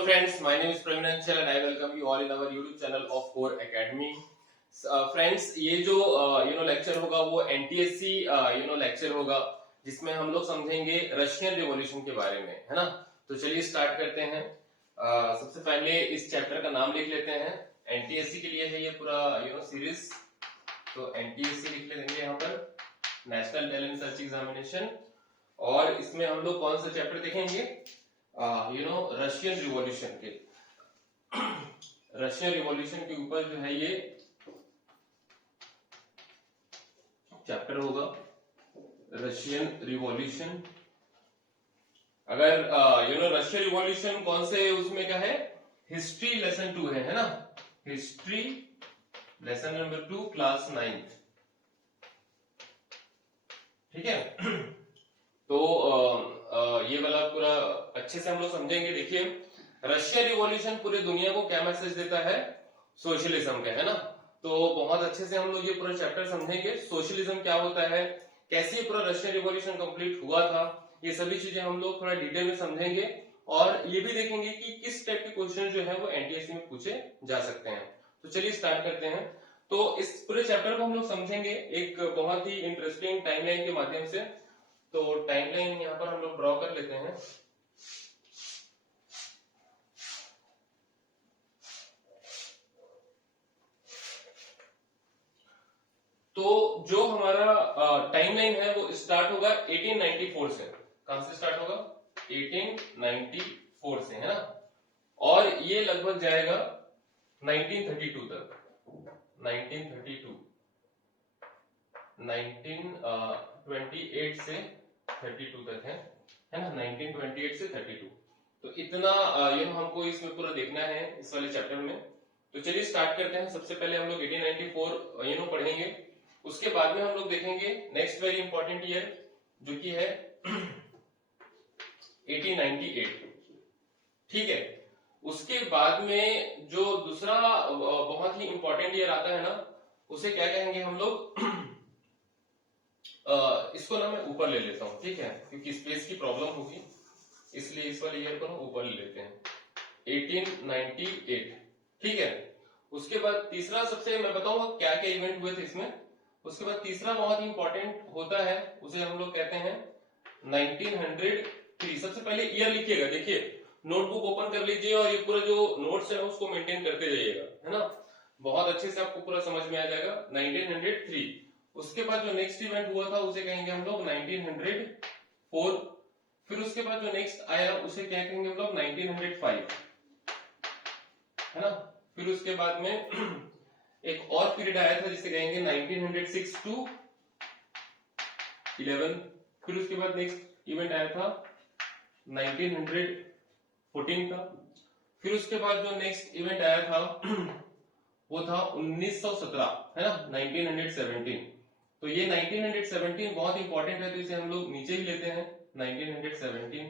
Hello friends, my name is Praveen Anchal and I welcome you all in our YouTube channel of Core Academy. Friends, ये जो lecture होगा वो NTSC lecture होगा जिसमें हम लोग समझेंगे रशियन रिवॉल्यूशन के बारे में, है ना। तो चलिए स्टार्ट करते हैं। सबसे पहले इस चैप्टर का नाम लिख लेते हैं। NTSC के लिए है ये पूरा सीरीज। तो NTSC लिख लेंगे यहाँ पर, नेशनल टैलेंट सर्च एग्जामिनेशन। और इसमें हम लोग कौन सा चैप्टर देखेंगे? रशियन रिवॉल्यूशन के ऊपर जो है ये चैप्टर होगा, रशियन रिवॉल्यूशन। अगर रशियन रिवॉल्यूशन कौन से उसमें क्या है? हिस्ट्री लेसन 2 है ना। History lesson number 2 class 9th, ठीक है। तो ये वाला पूरा अच्छे से हम लोग समझेंगे। देखिए, रशियन रिवॉल्यूशन पूरी दुनिया को क्या मैसेज देता है? सोशलिज्म का, है ना। तो बहुत अच्छे से हम लोग ये पूरा चैप्टर समझेंगे। सोशलिज्म क्या होता है, कैसे पूरा रशियन रिवॉल्यूशन कंप्लीट हुआ था, ये सभी चीजें हम लोग थोड़ा डिटेल में समझेंगे। और ये भी देखेंगे कि किस टाइप के क्वेश्चन जो है वो एनटीएससी में पूछे जा सकते हैं। तो चलिए स्टार्ट करते हैं। तो इस पूरे चैप्टर को हम लोग समझेंगे एक बहुत ही इंटरेस्टिंग टाइमलाइन के माध्यम से। तो टाइमलाइन यहाँ पर हम लोग ड्रॉ कर लेते हैं। तो जो हमारा टाइमलाइन है वो स्टार्ट होगा 1894 से। कहां से स्टार्ट होगा? 1894 से, है ना। और ये लगभग जाएगा 1932 तक। 1932, 1928 से 32 तक है ना। 1928 से 32, तो इतना हमको इसमें पूरा देखना है इस वाले चैप्टर में। तो चलिए स्टार्ट करते हैं। सबसे पहले हम लोग 1894 पढ़ेंगे। उसके बाद में हम लोग देखेंगे नेक्स्ट वेरी इंपॉर्टेंट ईयर जो कि है 1898, ठीक है। उसके बाद में जो दूसरा बहुत ही इंपॉर्टेंट ईयर आता है ना, उसे क्या कहेंगे हम लोग? इसको ना मैं ऊपर ले लेता हूं, ठीक है, क्योंकि स्पेस की प्रॉब्लम होगी, इसलिए इस वाले ईयर को हम ऊपर ले लेते हैं, 1898, ठीक है। उसके बाद तीसरा, सबसे मैं बताऊंगा क्या क्या इवेंट हुए थे इसमें। उसके बाद तीसरा बहुत ही इंपॉर्टेंट होता है, उसे हम लोग कहते हैं 1903। सबसे पहले ईयर लिखिएगा। देखिए, नोटबुक ओपन कर लीजिए और ये पूरा जो नोट्स है उसको मेंटेन करते जाइएगा, है ना। बहुत अच्छे से आपको पूरा समझ में आ जाएगा। 1903। उसके बाद जो नेक्स्ट इवेंट हुआ था उसे कहेंगे हम लोग 1904। फिर उसके बाद जो नेक्स्ट आया उसे क्या कहेंगे हम लोग? 1905, है ना। फिर उसके बाद में एक और पीरियड आया था जिसे कहेंगे 1906 to 11। फिर उसके बाद नेक्स्ट इवेंट आया था 1914 का। फिर उसके बाद जो नेक्स्ट इवेंट आया था वो था 1917, है ना, 1917। तो ये 1917 बहुत इंपॉर्टेंट है, तो इसे हम लोग नीचे ही लेते हैं 1917,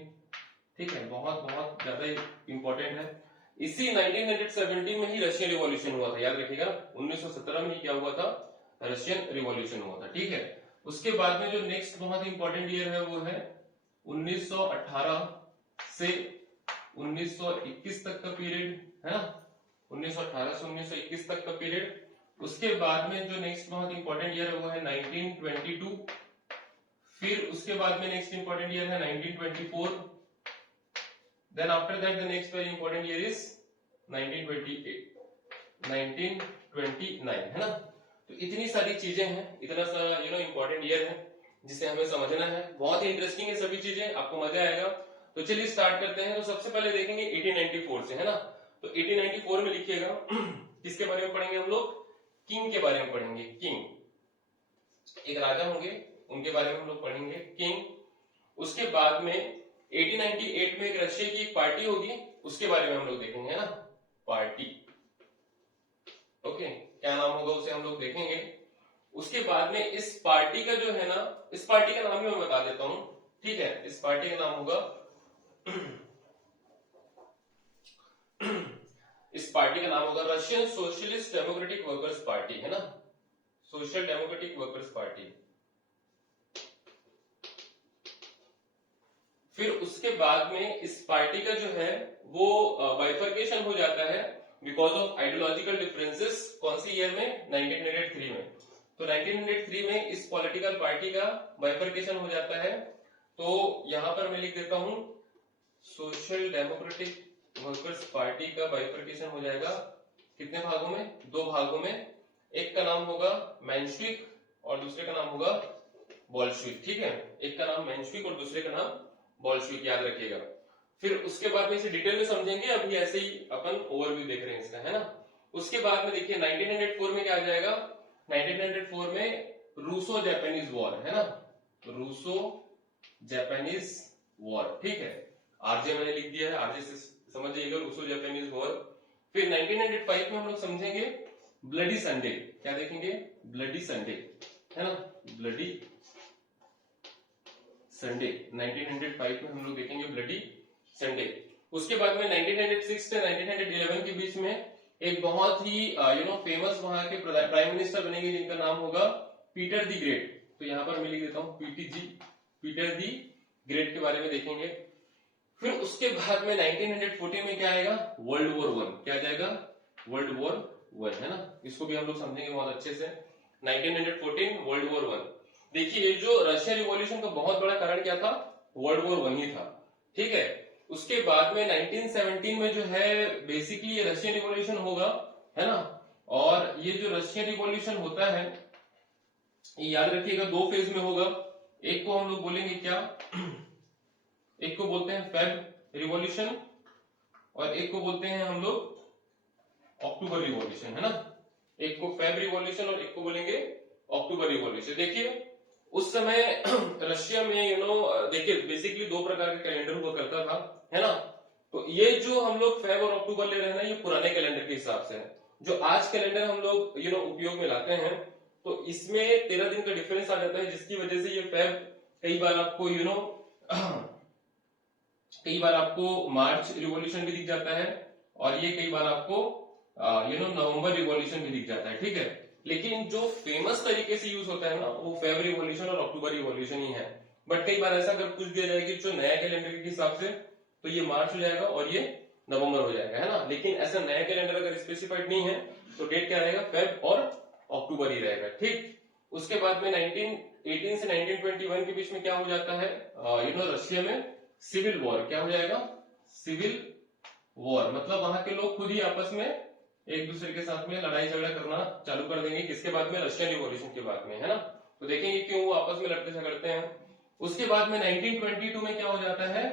ठीक है। बहुत बहुत ज्यादा इंपॉर्टेंट है। इसी 1917 में ही रशियन रिवॉल्यूशन हुआ था, याद रखिएगा। 1917 में ही क्या हुआ था? रशियन रिवॉल्यूशन हुआ था, ठीक है। उसके बाद में जो नेक्स्ट बहुत इंपॉर्टेंट ईयर है वो है 1918 से 1921 तक का पीरियड, है ना। 1918 से 1921 तक का पीरियड। उसके बाद में जो नेक्स्ट बहुत इंपॉर्टेंट ईयर है वो है 1922। फिर उसके बाद में नेक्स्ट इंपॉर्टेंट ईयर है 1924। Then after that the next very important year is 1928, 1929, है ना। तो इतनी सारी चीजें हैं, इतना सा इंपॉर्टेंट ईयर है जिसे हमें समझना है। बहुत ही इंटरेस्टिंग है सभी चीजें, आपको मजा आएगा। तो चलिए स्टार्ट करते हैं। तो सबसे पहले देखेंगे 1894 से, है ना। तो 1894 में लिखिएगा किसके बारे में पढ़ेंगे हम लोग? किंग के बारे में पढ़ेंगे। किंग, एक राजा होंगे, उनके बारे में हम लोग पढ़ेंगे, किंग। उसके बाद में 1898 में एक रशिया की एक पार्टी होगी, उसके बारे में हम लोग देखेंगे, है ना, पार्टी। ओके, क्या नाम होगा उसे हम लोग देखेंगे। उसके बाद में इस पार्टी का जो है ना, इस पार्टी का नाम ही मैं बता देता हूं, ठीक है। इस पार्टी का नाम होगा इस पार्टी का नाम होगा Russian socialist democratic workers party, है ना, सोशल डेमोक्रेटिक वर्कर्स पार्टी। फिर उसके बाद में इस पार्टी का जो है वो बाइफर्केशन हो जाता है बिकॉज ऑफ आइडियोलॉजिकल डिफरेंसेस। कौन सी ईयर में? 1903 में। तो 1903 में इस पॉलिटिकल पार्टी का बाइफर्केशन हो जाता है। तो यहां पर मैं लिख देता हूं सोशल डेमोक्रेटिक वर्कर्स पार्टी का बाइफर्केशन हो जाएगा कितने भागों में? 2 भागों में। एक का नाम होगा मेंशविक और दूसरे का नाम होगा बोल्शविक। ठीक है, एक का नाम मेंशविक और दूसरे का नाम बोल्शविक, याद रखिएगा। फिर उसके बाद में इसे डिटेल में समझेंगे, अभी ऐसे ही अपन ओवरव्यू देख रहे हैं इसका, है ना। उसके बाद में देखिए 1904 में क्या आ जाएगा? 1904 में रूसो जापानीज वॉर, है ना, रूसो जापानीज वॉर। ठीक है, आरजे मैंने लिख दिया है, आरजे से समझ जाइएगा, रूसो जापानीज वॉर। फिर 1905 में हम लोग समझेंगे ब्लडी संडे। क्या देखेंगे? ब्लडी संडे, है ना, ब्लडी संडे। 1905 में हम लोग देखेंगे ब्लडी संडे। उसके बाद में 1906 से 1911 के बीच में एक बहुत ही फेमस वहां के प्राइम मिनिस्टर बनेंगे जिनका नाम होगा पीटर दी ग्रेट। तो यहां पर मैं लिख देता हूं पीटीजी, पीटर दी ग्रेट के बारे में देखेंगे। फिर उसके बाद में 1914 में क्या आएगा? World war 1। क्या आ जाएगा? वर्ल्ड वॉर 1, है ना। इसको भी हम लोग समझेंगे बहुत अच्छे से। 1914 वर्ल्ड वॉर 1। देखिए ये जो रशिया रिवॉल्यूशन का बहुत बड़ा कारण क्या था? वर्ल्ड वॉर 1 ही था। ठीक है, उसके बाद में 1917 में जो है बेसिकली ये रशियन रिवॉल्यूशन होगा, है ना। और ये जो रशियन रिवॉल्यूशन होता है ये याद रखिएगा 2 फेज में होगा। एक को हम लोग बोलेंगे क्या? एक को बोलते हैं फेब रिवॉल्यूशन और एक को बोलते हैं हम लोग अक्टूबर रिवॉल्यूशन, है ना। एक को फेब रिवॉल्यूशन और एक को बोलेंगे अक्टूबर रिवॉल्यूशन। देखिए उस समय रशिया में देखिए बेसिकली 2 प्रकार के कैलेंडर हुआ करता था, है ना। तो ये जो हम लोग फेब और अक्टूबर ले रहे हैं ना, ये पुराने कैलेंडर के हिसाब से है। जो आज कैलेंडर हम लोग उपयोग में लाते हैं तो इसमें 13 दिन का डिफरेंस आ जाता है, जिसकी वजह से ये फेब कई बार आपको कई बार आपको मार्च रिवॉल्यूशन भी दिख जाता है और ये कई बार आपको नवंबर रिवॉल्यूशन भी दिख जाता है। ठीक है, लेकिन जो फेमस तरीके से यूज होता है ना वो फेब रिवॉल्यूशन और अक्टूबर रिवॉल्यूशन ही है। बट कई बार ऐसा अगर पूछ दिया जाए कि जो नया कैलेंडर के हिसाब से तो ये मार्च हो जाएगा और ये नवंबर हो जाएगा, है ना। लेकिन ऐसा नया कैलेंडर अगर स्पेसिफाइड नहीं है तो डेट क्या रहेगा? फेब और अक्टूबर ही रहेगा। ठीक, उसके बाद में 1918 से 1921 के बीच में क्या हो जाता है? रशिया में सिविल वॉर। क्या हो जाएगा? Civil war. मतलब वहां के लोग खुद ही आपस में एक दूसरे के साथ में लड़ाई झगड़ा करना चालू कर देंगे। किसके बाद में? रशियन रिवॉल्यूशन के बाद में, है ना। तो देखेंगे क्यों वो आपस में लड़ते झगड़ते हैं। उसके बाद में 1922 में क्या हो जाता है?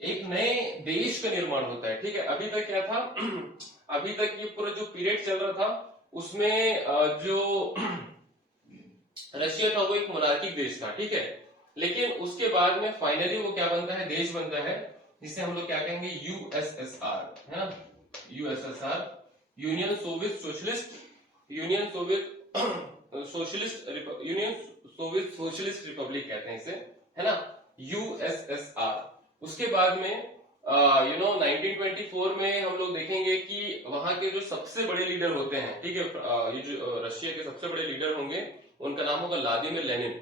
एक नए देश का निर्माण होता है। ठीक है, अभी तक क्या था? अभी तक ये पूरा जो पीरियड चल रहा था उसमें जो रशिया था वो एक मोनार्किक देश था। ठीक है, लेकिन उसके बाद में फाइनली वो क्या बनता है? देश बनता है जिसे हम लोग क्या कहेंगे? यूएसएसआर, है ना, USSR, union Soviet socialist Republic कहते हैं इसे, है ना, यूएसएसआर। उसके बाद में 1924 में हम लोग देखेंगे कि वहां के जो सबसे बड़े लीडर होते हैं, ठीक है, ये जो रशिया के सबसे बड़े लीडर होंगे उनका नाम होगा व्लादिमीर लेनिन।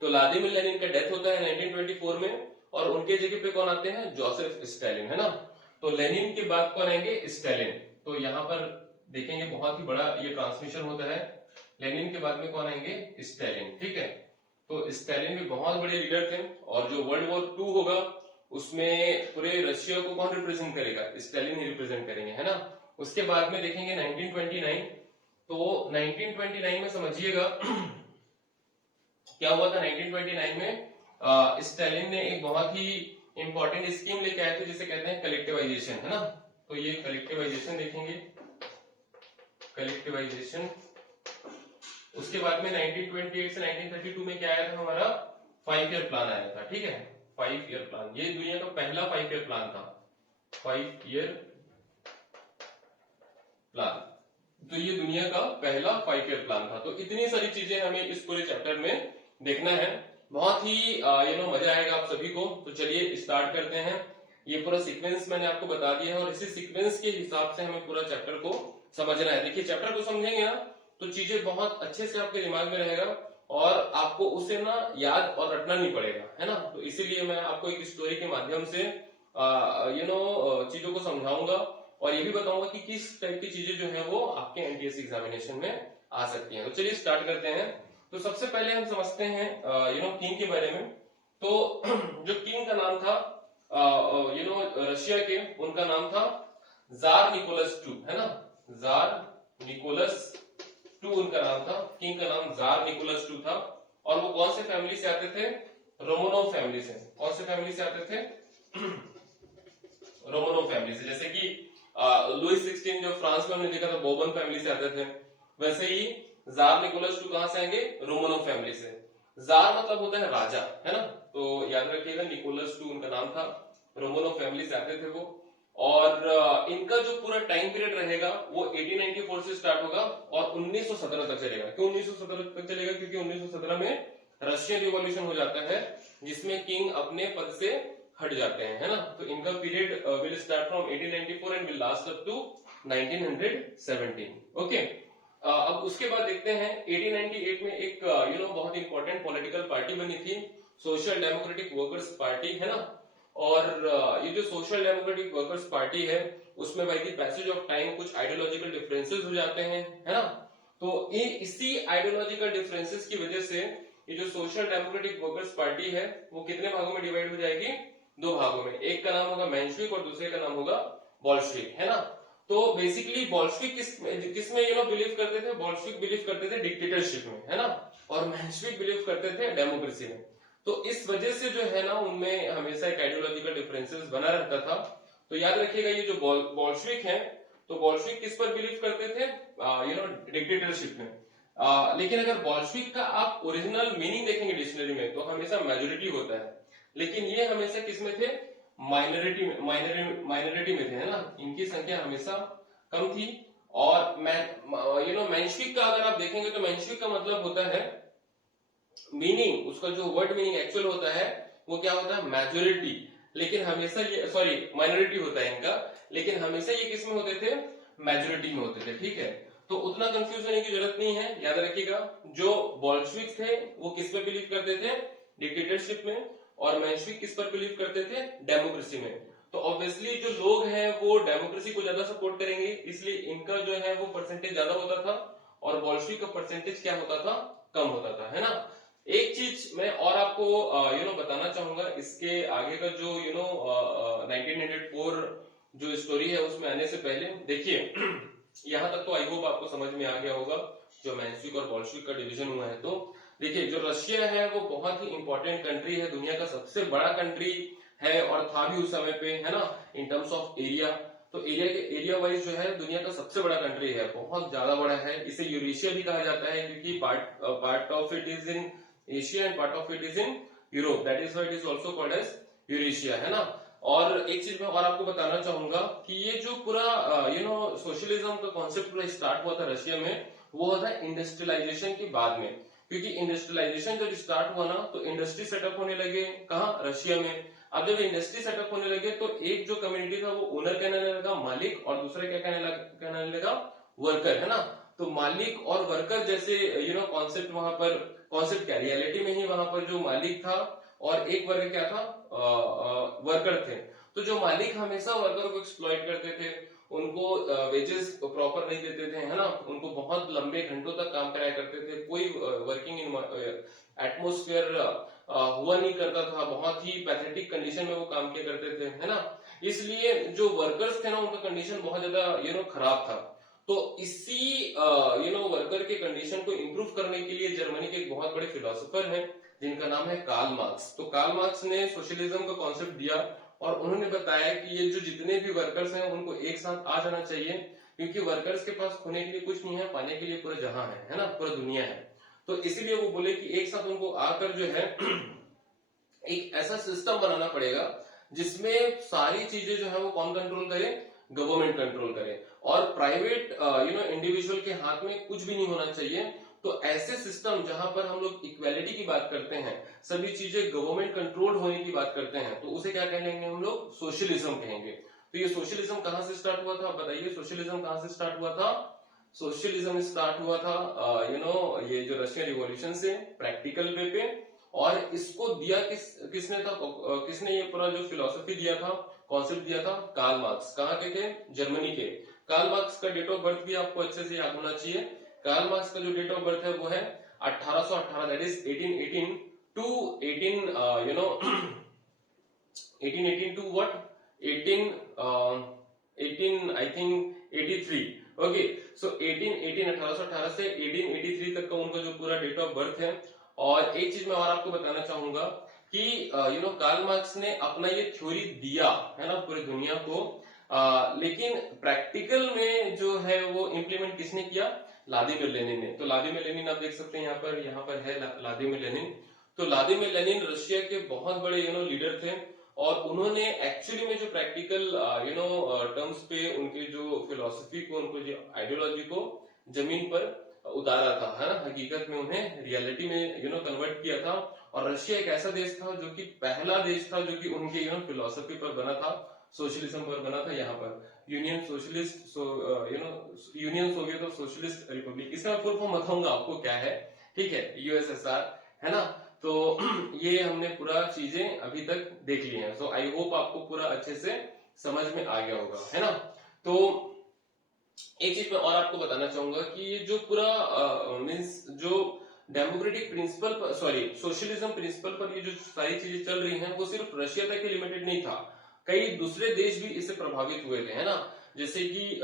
तो व्लादिमीर लेनिन का डेथ होता है 1924 में और उनके जगह पे कौन आते हैं? जोसेफ स्टालिन, है ना। तो लेनिन के बाद कौन आएंगे? स्टालिन। तो यहाँ पर देखेंगे बहुत ही बड़ा ये ट्रांसमिशन होता है। लेनिन के बाद में कौन आएंगे? स्टालिन। ठीक है, तो स्टालिन भी बहुत बड़े लीडर थे और जो वर्ल्ड वॉर 2 होगा उसमें पूरे रशिया को कौन रिप्रेजेंट करेगा? स्टालिन ही रिप्रेजेंट करेंगे, है ना। उसके बाद में देखेंगे 1929। तो 1929 में समझिएगा क्या हुआ था? 1929 में स्टालिन ने एक बहुत ही इंपॉर्टेंट स्कीम लेके आए थे जिसे कहते हैं कलेक्टिवाइजेशन, है ना। तो ये कलेक्टिवाइजेशन देखेंगे, कलेक्टिवाइजेशन। उसके बाद में 1928 से 1932 में क्या आया था? हमारा 5 ईयर प्लान आया था। ठीक है, 5 ईयर प्लान, ये दुनिया का पहला 5 ईयर प्लान था, 5 ईयर प्लान। तो ये दुनिया का पहला 5 ईयर प्लान था। तो इतनी सारी चीजें हमें इस पूरे चैप्टर में देखना है। बहुत ही मजा आएगा आप सभी को। तो चलिए स्टार्ट करते हैं। ये पूरा सीक्वेंस मैंने आपको बता दिया है और इसी सीक्वेंस के हिसाब से हमें पूरा चैप्टर को समझना है। देखिए चैप्टर को समझेंगे ना तो चीजें बहुत अच्छे से आपके दिमाग में रहेगा और आपको उसे ना याद और रटना नहीं पड़ेगा, है ना। तो इसीलिए मैं आपको एक स्टोरी के माध्यम से चीजों को समझाऊंगा और ये भी बताऊंगा कि किस टाइप की चीजें जो है वो आपके एनटीएस एग्जामिनेशन में आ सकती हैं। तो चलिए स्टार्ट करते हैं। तो सबसे पहले हम समझते हैं किंग के बारे में। तो जो किंग का नाम था रशिया के, उनका नाम था जार निकोलस टू, है ना। जार निकोलस टू उनका नाम था। किंग का नाम जार निकोलस टू था। और वो कौन से फैमिली से आते थे? रोमनोव फैमिली से। कौन से फैमिली से आते थे? रोमनोव फैमिली से। जैसे कि लुइस 16 जो फ्रांस में हमने देखा था बोर्बन फैमिली से आते थे, वैसे ही जार निकोलस टू कहां से आएंगे? रोमनोव फैमिली से। जार मतलब होता है राजा, है ना। तो याद रखिएगा निकोलस टू उनका नाम था, रोमनोव फैमिली से आते थे वो। और इनका जो पूरा टाइम पीरियड रहेगा वो 1894 से स्टार्ट होगा और 1917 तक चलेगा। क्यों 1917 तक चलेगा? क्योंकि 1917 में रशियन रिवॉल्यूशन हो जाता है जिसमें किंग अपने पद से हट जाते हैं, है ना। तो इनका period will start from 1894 and will last up to 1917। Okay. अब उसके बाद देखते हैं 1898 में एक बहुत इंपॉर्टेंट पॉलिटिकल पार्टी बनी थी, सोशल डेमोक्रेटिक वर्कर्स पार्टी, है ना। और ये जो सोशल डेमोक्रेटिक वर्कर्स पार्टी है उसमें by the passage of time कुछ आइडियोलॉजिकल डिफरेंसेस हो जाते हैं, है ना। तो इसी आइडियोलॉजिकल डिफरेंसेस की वजह से ये जो सोशल डेमोक्रेटिक वर्कर्स पार्टी है वो कितने भागों में डिवाइड हो जाएगी? 2 भागों में। एक का नाम होगा मेंशविक और दूसरे का नाम होगा बोल्शविक, है ना। तो बेसिकली बोल्शविक किसमें बिलीव करते थे? बोल्शविक बिलीव करते थे डिक्टेटरशिप में, है ना। और मेंशविक बिलीव करते थे डेमोक्रेसी में। तो इस वजह से जो है ना उनमें हमेशा एक आइडियोलॉजिकल डिफरेंसेस बना रहता था। तो याद रखिएगा ये जो बोल्शविक है, तो बोल्शविक किस पर बिलीव करते थे? डिक्टेटरशिप में। लेकिन अगर बोल्शविक का आप ओरिजिनल मीनिंग देखेंगे डिक्शनरी में तो हमेशा मेजोरिटी होता है, लेकिन ये हमेशा किसमें थे? माइनॉरिटी में थे, है ना। इनकी संख्या हमेशा कम थी। और मेंशविक का अगर आप देखेंगे तो मेंशविक का मतलब होता है मीनिंग, उसका जो वर्ड मीनिंग एक्चुअल होता है वो क्या होता है? मेजोरिटी। लेकिन हमेशा ये माइनॉरिटी होता है इनका, लेकिन हमेशा ये किस में होते थे? मेजोरिटी में होते थे, ठीक है। तो उतना कंफ्यूज होने की जरूरत नहीं है, याद रखिएगा जो बोल्शविक थे वो किस पे बिलीव करते थे? डिक्टेटरशिप में। और मेंशविक किस पर बिलीव करते थे? डेमोक्रेसी में। तो ऑब्वियसली जो लोग हैं वो डेमोक्रेसी को ज्यादा सपोर्ट करेंगे, इसलिए इनका जो है वो परसेंटेज ज्यादा होता था और बोल्शविक का परसेंटेज क्या होता था? कम होता था, है ना। एक चीज मैं और आपको बताना चाहूंगा इसके आगे का जो 1904 जो स्टोरी है उसमें आने से पहले देखिए यहाँ तक तो आई होप आपको समझ में आ गया होगा जो मेंशविक और बोल्शविक का डिवीजन हुआ है। तो देखिए जो रशिया है वो बहुत ही इंपॉर्टेंट कंट्री है, दुनिया का सबसे बड़ा कंट्री है और था भी उस समय पे, है ना, इन टर्म्स ऑफ एरिया। तो एरिया वाइज जो है दुनिया का सबसे बड़ा कंट्री है, बहुत ज्यादा बड़ा है। इसे यूरेशिया भी कहा जाता है क्योंकि part of it is in Asia and part of it is in Europe, that is why it is also called as Eurasia, है ना। और एक चीज मैं और आपको बताना चाहूंगा कि ये जो पूरा सोशलिज्म का कॉन्सेप्ट पूरा स्टार्ट हुआ था रशिया में, वो हुआ था इंडस्ट्रियलाइजेशन के बाद में। क्योंकि इंडस्ट्रियलाइजेशन जब स्टार्ट हुआ ना तो इंडस्ट्री सेटअप होने लगे, कहाँ? रशिया में। अब जब इंडस्ट्री सेटअप होने लगे तो एक जो कम्युनिटी था वो ओनर कहने लगा, मालिक, और दूसरा क्या कहने लगा? वर्कर, है ना। तो मालिक और वर्कर जैसे कॉन्सेप्ट वहां पर, कॉन्सेप्ट क्या रियलिटी में ही वहां पर जो मालिक था और एक वर्ग क्या था? वर्कर थे। तो जो मालिक हमेशा वर्कर को एक्सप्लॉइट करते थे, उनको वेजेस प्रॉपर नहीं देते थे, है ना। उनको बहुत लंबे घंटों तक काम कराया करते थे, कोई वर्किंग एटमोस्फेयर हुआ नहीं करता था, बहुत ही पैथेटिक कंडीशन में वो काम किया करते थे, है ना। इसलिए जो वर्कर्स थे ना उनका कंडीशन बहुत ज्यादा खराब था। तो इसी वर्कर के कंडीशन को इंप्रूव करने के लिए जर्मनी के एक बहुत बड़े फिलोसोफर हैं जिनका नाम है कार्ल मार्क्स। तो कार्ल मार्क्स ने सोशलिज्म का कॉन्सेप्ट दिया और उन्होंने बताया कि ये जो जितने भी वर्कर्स हैं उनको एक साथ आ जाना चाहिए, क्योंकि वर्कर्स के पास खोने के लिए कुछ नहीं है, पाने के लिए पूरा जहां है ना, पूरा दुनिया है। तो इसीलिए वो बोले कि एक साथ उनको आकर जो है एक ऐसा सिस्टम बनाना पड़ेगा जिसमें सारी चीजें जो है वो कौन कंट्रोल करे? गवर्नमेंट कंट्रोल करे, और प्राइवेट इंडिविजुअल के हाथ में कुछ भी नहीं होना चाहिए। तो ऐसे सिस्टम जहां पर हम लोग इक्वालिटी की बात करते हैं, सभी चीजें गवर्नमेंट कंट्रोल होने की बात करते हैं, तो उसे क्या कहेंगे हम लोग? सोशलिज्म कहेंगे। तो ये सोशलिज्म कहां से स्टार्ट हुआ था? बताइए, सोशलिज्म कहां से स्टार्ट हुआ था? सोशलिज्म स्टार्ट हुआ था ये जो रशियन रिवॉल्यूशन से प्रैक्टिकल वे पे, और इसको दिया किसने था, किसने ये पूरा जो फिलोसफी दिया था, कॉन्सेप्ट दिया था, कार्ल मार्क्स। कहाँ के थे? जर्मनी के। कार्ल मार्क्स का डेट ऑफ बर्थ भी आपको अच्छे से याद होना चाहिए। कार्ल मार्क्स का जो डेट ऑफ बर्थ है वो है 1818, that is 1818 to 1818 to what 18 I think 83। Okay, so 1818 से 1883 तक का उनका जो पूरा डेट ऑफ बर्थ है। और एक चीज मैं और आपको बताना चाहूंगा कि कार्ल मार्क्स ने अपना ये थ्योरी दिया है ना पूरी दुनिया को, लेकिन प्रैक्टिकल में जो है वो इम्प्लीमेंट किसने किया? व्लादिमीर लेनिन ने। तो व्लादिमीर लेनिन आप देख सकते हैं यहाँ पर है व्लादिमीर लेनिन। तो व्लादिमीर लेनिन रशिया के बहुत बड़े लीडर थे, और उन्होंने एक्चुअली में जो प्रैक्टिकल टर्म्स पे उनके जो फिलोसफी को, उनको जो आइडियोलॉजी को जमीन पर उतारा था, है ना, हकीकत में उन्हें रियलिटी में कन्वर्ट किया था। और रशिया एक ऐसा देश था जो कि पहला देश था जो कि उनके फिलोसफी पर बना था, सोशलिज्म पर बना था। यहाँ पर union socialist union Soviet of socialist Republic, इसका फुल फॉर्म बताऊंगा आपको क्या है, ठीक है, यूएसएसआर, है ना। तो ये हमने पूरा चीजें अभी तक देख ली हैं। सो आई होप आपको पूरा अच्छे से समझ में आ गया होगा, है ना। तो एक चीज मैं और आपको बताना चाहूंगा कि ये जो पूरा मींस जो डेमोक्रेटिक प्रिंसिपल पर, सॉरी, सोशलिज्म प्रिंसिपल पर ये जो सारी चीजें चल रही हैं वो सिर्फ रशिया तक ही लिमिटेड नहीं था, कई दूसरे देश भी इससे प्रभावित हुए थे, है ना। जैसे कि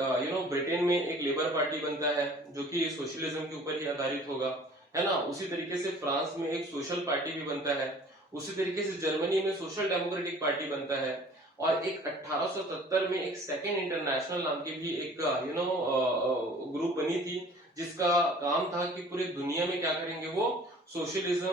ब्रिटेन में एक लेबर पार्टी बनता है जो कि सोशलिज्म के ऊपर ही आधारित होगा, है ना। उसी तरीके से फ्रांस में एक सोशल पार्टी भी बनता है, उसी तरीके से जर्मनी में सोशल डेमोक्रेटिक पार्टी बनता है, और एक 1870 में एक सेकेंड इंटरनेशनल नाम की भी एक ग्रुप बनी थी, जिसका काम था कि पूरी दुनिया में क्या करेंगे, वो सोशलिज्म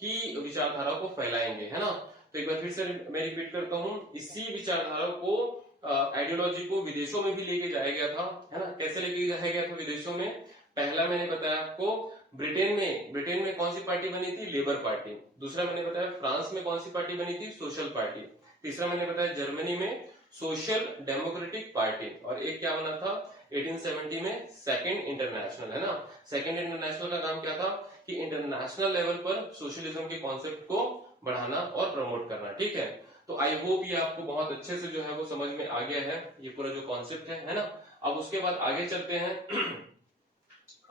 की विचारधारा को फैलाएंगे, है ना। तो एक बार फिर से मैं रिपीट करता हूँ, इसी विचारधारा को, आइडियोलॉजी को विदेशों में भी लेके जाया गया था, है ना। कैसे लेके जाया गया था विदेशों में? पहला मैंने बताया आपको, ब्रिटेन में कौन सी पार्टी बनी थी? Labour party. दूसरा मैंने बताया फ्रांस में कौन सी पार्टी बनी थी? Social party. तीसरा मैंने बताया जर्मनी में सोशल डेमोक्रेटिक पार्टी। और एक क्या बना था 1870 में? सेकेंड इंटरनेशनल, है ना। सेकेंड इंटरनेशनल का काम क्या था कि इंटरनेशनल लेवल पर सोशलिज्म के कॉन्सेप्ट को बढ़ाना और प्रमोट करना, ठीक है। तो आई होप ये आपको बहुत अच्छे से जो है वो समझ में आ गया है, ये पूरा जो कॉन्सेप्ट है ना। अब उसके बाद आगे चलते हैं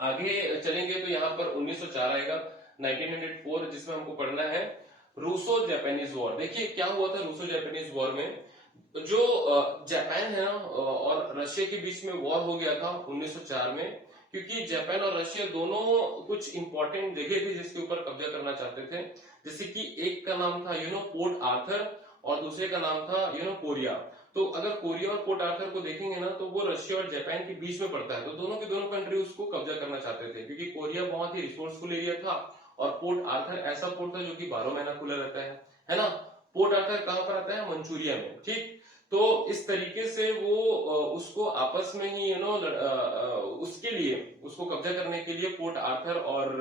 आगे चलेंगे तो यहाँ पर 1904 आएगा, 1904, जिसमें हमको पढ़ना है रूसो जापानीज वॉर। देखिए क्या हुआ था रूसो जापानीज वॉर में, जो जापान है ना और रशिया के बीच में वॉर हो गया था 1904 में, क्योंकि जापान और रशिया दोनों कुछ इंपॉर्टेंट जगह थी जिसके ऊपर कब्जा करना चाहते थे। जैसे कि एक का नाम था पोर्ट आर्थर, और दूसरे का नाम था कोरिया। तो अगर कोरिया और पोर्ट आर्थर को देखेंगे ना तो वो रशिया और जापान के बीच में पड़ता है, तो दोनों के दोनों कंट्री उसको कब्जा करना चाहते थे, क्योंकि कोरिया बहुत ही रिसोर्सफुल एरिया था, और पोर्ट आर्थर ऐसा पोर्ट था जो कि 12 महीना खुला रहता है ना। पोर्ट आर्थर कहां पर आता है? मंचूरिया में, ठीक। तो इस तरीके से वो उसको आपस में ही उसके लिए, उसको कब्जा करने के लिए, पोर्ट आर्थर और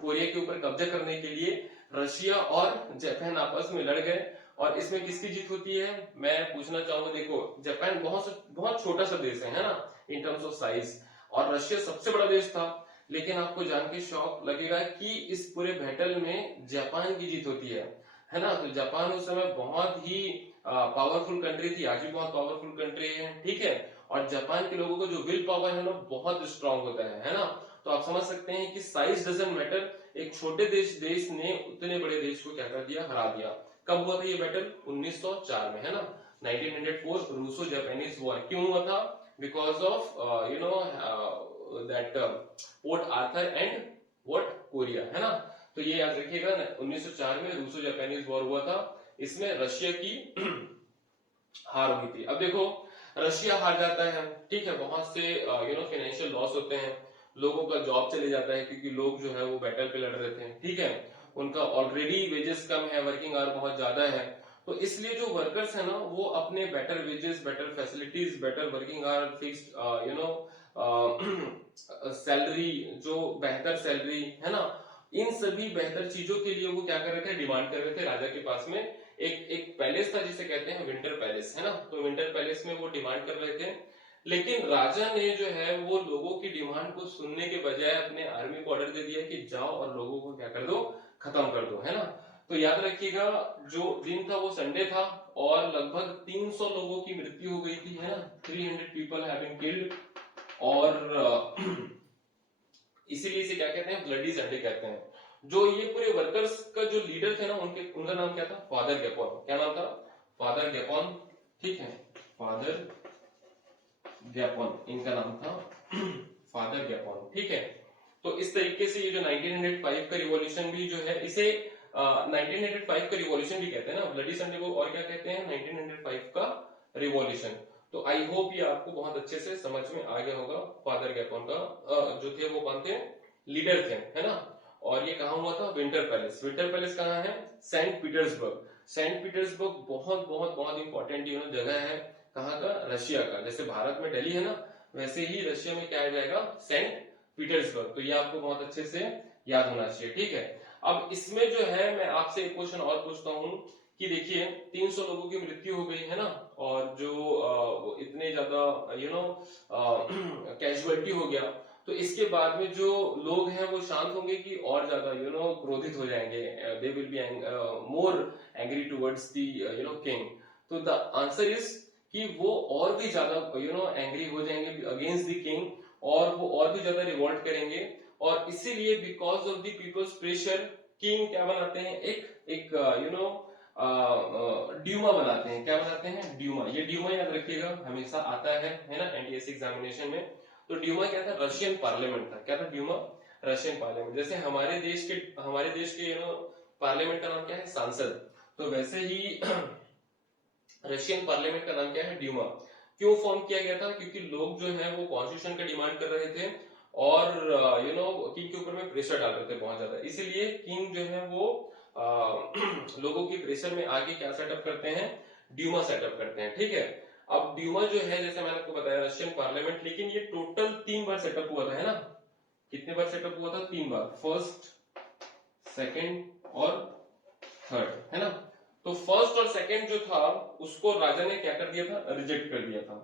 कोरिया के ऊपर कब्जा करने के लिए रशिया और जापान आपस में लड़ गए। और इसमें किसकी जीत होती है? मैं पूछना चाहूंगा, देखो जापान बहुत छोटा सा देश है ना, इन टर्म्स ऑफ साइज, और रशिया सबसे बड़ा देश था। लेकिन आपको जान के शौक लगेगा कि इस पूरे बैटल में जापान की जीत होती है ना। तो जापान उस समय बहुत ही पावरफुल कंट्री थी, आज भी बहुत पावरफुल कंट्री है, ठीक है। और जापान के लोगों का जो विल पावर है ना बहुत स्ट्रांग होता है ना। तो आप समझ सकते हैं कि साइज डजंट मैटर, एक छोटे देश ने उतने बड़े देश को क्या कर दिया? हरा दिया। कब हुआ था ये बैटल? 1904 में, है ना। 1904 रूसो जापानीज वॉर क्यों हुआ था? Because of that port Arthur and what Korea, है ना। तो ये याद रखिएगा, 1904 में रूसो जापानीज वॉर हुआ था, इसमें रशिया की हार हुई थी। अब देखो रशिया हार जाता है, ठीक है, बहुत से फाइनेंशियल लॉस होते हैं, लोगों का जॉब चले जाता है, क्योंकि लोग जो है वो बैटल पे लड़ रहे थे, ठीक है। उनका ऑलरेडी वेजेस कम है, वर्किंग आवर बहुत ज्यादा है, तो इसलिए जो वर्कर्स है ना वो अपने better wages, better facilities, better working hour, fixed salary, जो बेहतर सैलरी है ना, इन सभी बेहतर चीजों के लिए वो क्या कर रहे थे? डिमांड कर रहे थे राजा के पास में। एक पैलेस था जिसे कहते हैं विंटर पैलेस, है ना। तो विंटर पैलेस में वो डिमांड कर रहे थे लेकिन राजा ने जो है वो लोगों की डिमांड को सुनने के बजाय अपने आर्मी को ऑर्डर दे दिया कि जाओ और लोगों को क्या कर दो, खत्म कर दो, है ना। तो याद रखिएगा जो दिन था वो संडे था और लगभग 300 लोगों की मृत्यु हो गई थी, है ना, 300 पीपल हैव बीन किल्ड। और इसीलिए इसे क्या कहते हैं, ब्लडी संडे कहते हैं। जो ये पूरे वर्कर्स का जो लीडर थे ना, उनका नाम क्या था, फादर गैपोन। क्या नाम था, फादर गैपोन, ठीक है, फादर गैपोन इनका नाम था, फादर गैपोन, ठीक है। तो इस तरीके से ये जो 1905 का रिवॉल्यूशन भी जो है, इसे 1905 का रिवॉल्यूशन भी कहते हैं ना, ब्लडी संडे को और क्या कहते हैं, 1905 का रिवॉल्यूशन। तो आई होप ये आपको बहुत अच्छे से समझ में आ गया होगा। फादर गैपोन का जो थे वो कौन थे, लीडर थे, है ना। और ये कहाँ हुआ था, विंटर पैलेस। विंटर पैलेस कहाँ है, सेंट पीटर्सबर्ग। सेंट पीटर्सबर्ग बहुत बहुत बहुत इंपॉर्टेंट जगह है, कहाँ का, रशिया का। जैसे भारत में दिल्ली है ना, वैसे ही रशिया में क्या आ जाएगा, सेंट पीटर्सबर्ग। तो ये आपको बहुत अच्छे से याद होना चाहिए, ठीक है। अब इसमें जो है मैं आपसे एक क्वेश्चन और पूछता हूं कि देखिए 300 लोगों की मृत्यु हो गई, है ना, और जो इतने ज्यादा कैजुअलिटी हो गया, तो इसके बाद में जो लोग हैं वो शांत होंगे कि और ज्यादा क्रोधित हो जाएंगे, they will be more angry towards the king. तो द आंसर इज कि वो और भी ज्यादा एंग्री हो जाएंगे अगेंस्ट द किंग, और वो और भी ज्यादा रिवोल्ट करेंगे। और इसीलिए because of the people's pressure king क्या बनाते हैं, एक ड्यूमा बनाते हैं। क्या बनाते हैं, ड्यूमा। ये ड्यूमा याद रखिएगा, हमेशा आता है ना, एनटीएससी एग्जामिनेशन में। तो ड्यूमा क्या था, रशियन पार्लियामेंट था। क्या था ड्यूमा, रशियन पार्लियामेंट। जैसे हमारे देश के पार्लियामेंट का नाम क्या है, सांसद। तो वैसे ही रशियन पार्लियामेंट का नाम क्या है, ड्यूमा। क्यों फॉर्म किया गया था, क्योंकि लोग जो है वो कॉन्स्टिट्यूशन का डिमांड कर रहे थे और किंग के ऊपर में प्रेशर डाल रहे थे बहुत ज्यादा। इसीलिए किंग जो है वो लोगों की प्रेशर में आगे क्या सेटअप करते हैं, ड्यूमा सेटअप करते हैं, ठीक है। अब ड्यूमा जो है, जैसे मैंने आपको बताया, रशियन पार्लियामेंट, लेकिन ये टोटल 3 बार सेटअप हुआ था, है ना। कितने बार सेटअप हुआ था, 3 बार, फर्स्ट, सेकेंड और थर्ड, है ना। तो फर्स्ट और सेकंड जो था उसको राजा ने क्या कर दिया था, रिजेक्ट कर दिया था।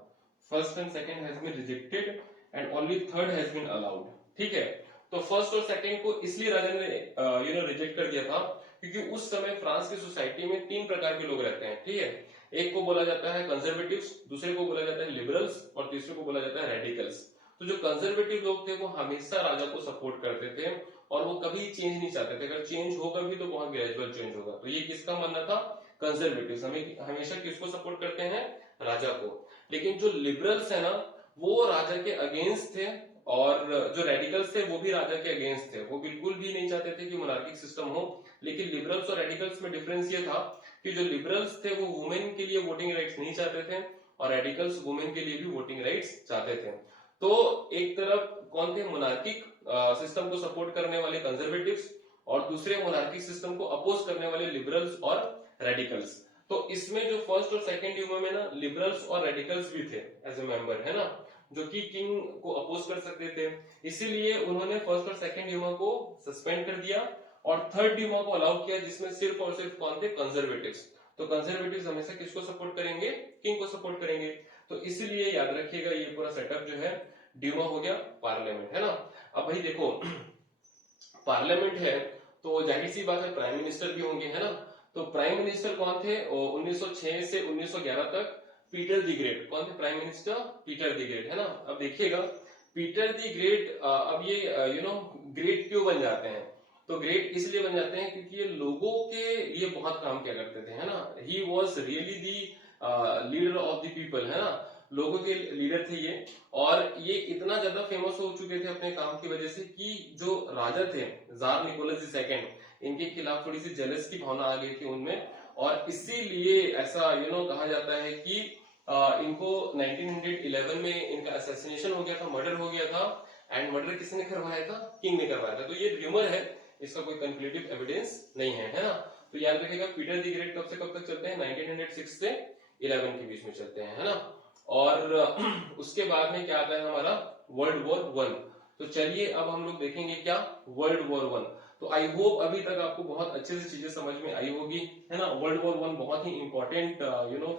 First and second has been rejected and only third has been allowed, ठीक है। तो फर्स्ट और सेकंड को इसलिए राजा ने रिजेक्ट कर दिया था क्योंकि उस समय फ्रांस की सोसाइटी में 3 प्रकार के लोग रहते हैं, ठीक है। एक को बोला जाता है कंजर्वेटिव्स, दूसरे को बोला जाता है लिबरल्स और तीसरे को बोला जाता है रेडिकल्स। तो जो कंजर्वेटिव लोग थे वो हमेशा राजा को सपोर्ट करते थे और वो कभी चेंज नहीं चाहते थे। अगर चेंज होगा भी तो बहुत ग्रेजुअल चेंज होगा। तो ये किसका मानना था, कंजर्वेटिव हमेशा किसको सपोर्ट करते हैं, राजा को। लेकिन जो लिबरल्स है ना, वो राजा के अगेंस्ट थे, और जो रेडिकल्स थे वो भी राजा के अगेंस्ट थे। वो बिल्कुल भी नहीं चाहते थे कि मोनार्किक सिस्टम हो। लेकिन लिबरल्स और रेडिकल्स में डिफरेंस ये था कि जो लिबरल्स थे वो वुमेन के लिए वोटिंग राइट्स नहीं चाहते थे और रेडिकल्स वुमेन के लिए भी वोटिंग राइट्स चाहते थे। तो एक तरफ कौन थे, मोनार्किक सिस्टम को सपोर्ट करने वाले कंजर्वेटिव्स, और दूसरे मोनार्किक सिस्टम को अपोज करने वाले लिबरल्स और रेडिकल्स। तो इसमें जो फर्स्ट और सेकंड ड्यूमा में ना लिबरल्स और रेडिकल्स भी थे एज ए मेंबर, है ना, जो कि किंग को अपोज कर सकते थे। इसीलिए उन्होंने फर्स्ट और सेकंड ड्यूमा को सस्पेंड कर दिया और थर्ड ड्यूमा को अलाउ किया, जिसमें सिर्फ और सिर्फ कौन थे, कंजर्वेटिव्स। तो कंजर्वेटिव्स हमेशा किसको सपोर्ट करेंगे, किंग को सपोर्ट करेंगे। तो इसलिए याद रखिएगा ये पूरा सेटअप जो है ड्यूमा हो गया पार्लियामेंट, है ना। अब भाई देखो पार्लियामेंट है तो जाहिर सी बात है प्राइम मिनिस्टर भी होंगे, है ना। तो प्राइम मिनिस्टर कौन थे, 1906 से 1911 तक पीटर द ग्रेट। कौन थे prime minister, Peter the great, है ना। अब देखिएगा पीटर द ग्रेट, अब ये ग्रेट क्यों बन जाते हैं, तो ग्रेट इसलिए बन जाते हैं क्योंकि ये लोगों के लिए बहुत काम किया करते थे, है ना। He was really the leader of the people, है ना, लोगों के लीडर थे ये। और ये इतना ज्यादा फेमस हो चुके थे अपने काम की वजह से कि जो राजा थे जार निकोलस II, इनके खिलाफ थोड़ी सी जेलस की भावना आ गई थी उनमें, और इसीलिए ऐसा कहा जाता है कि इनको 1911 में इनका असैसिनेशन हो गया था, मर्डर हो गया था। एंड मर्डर किसने करवाया था, किंग ने करवाया था। तो ये र्यूमर है, इसका कोई कंक्लूसिव एविडेंस नहीं है ना। तो याद रखिएगा पीटर द ग्रेट कब से कब तक चलते हैं, 1906 से 11 के बीच में चलते हैं, है ना। और उसके बाद में क्या आता है हमारा, वर्ल्ड वॉर 1। तो चलिए अब हम लोग देखेंगे क्या, वर्ल्ड वॉर 1। तो आई होप अभी तक आपको बहुत अच्छे से चीजें समझ में आई होगी, है ना। वर्ल्ड वॉर 1 बहुत ही इंपॉर्टेंट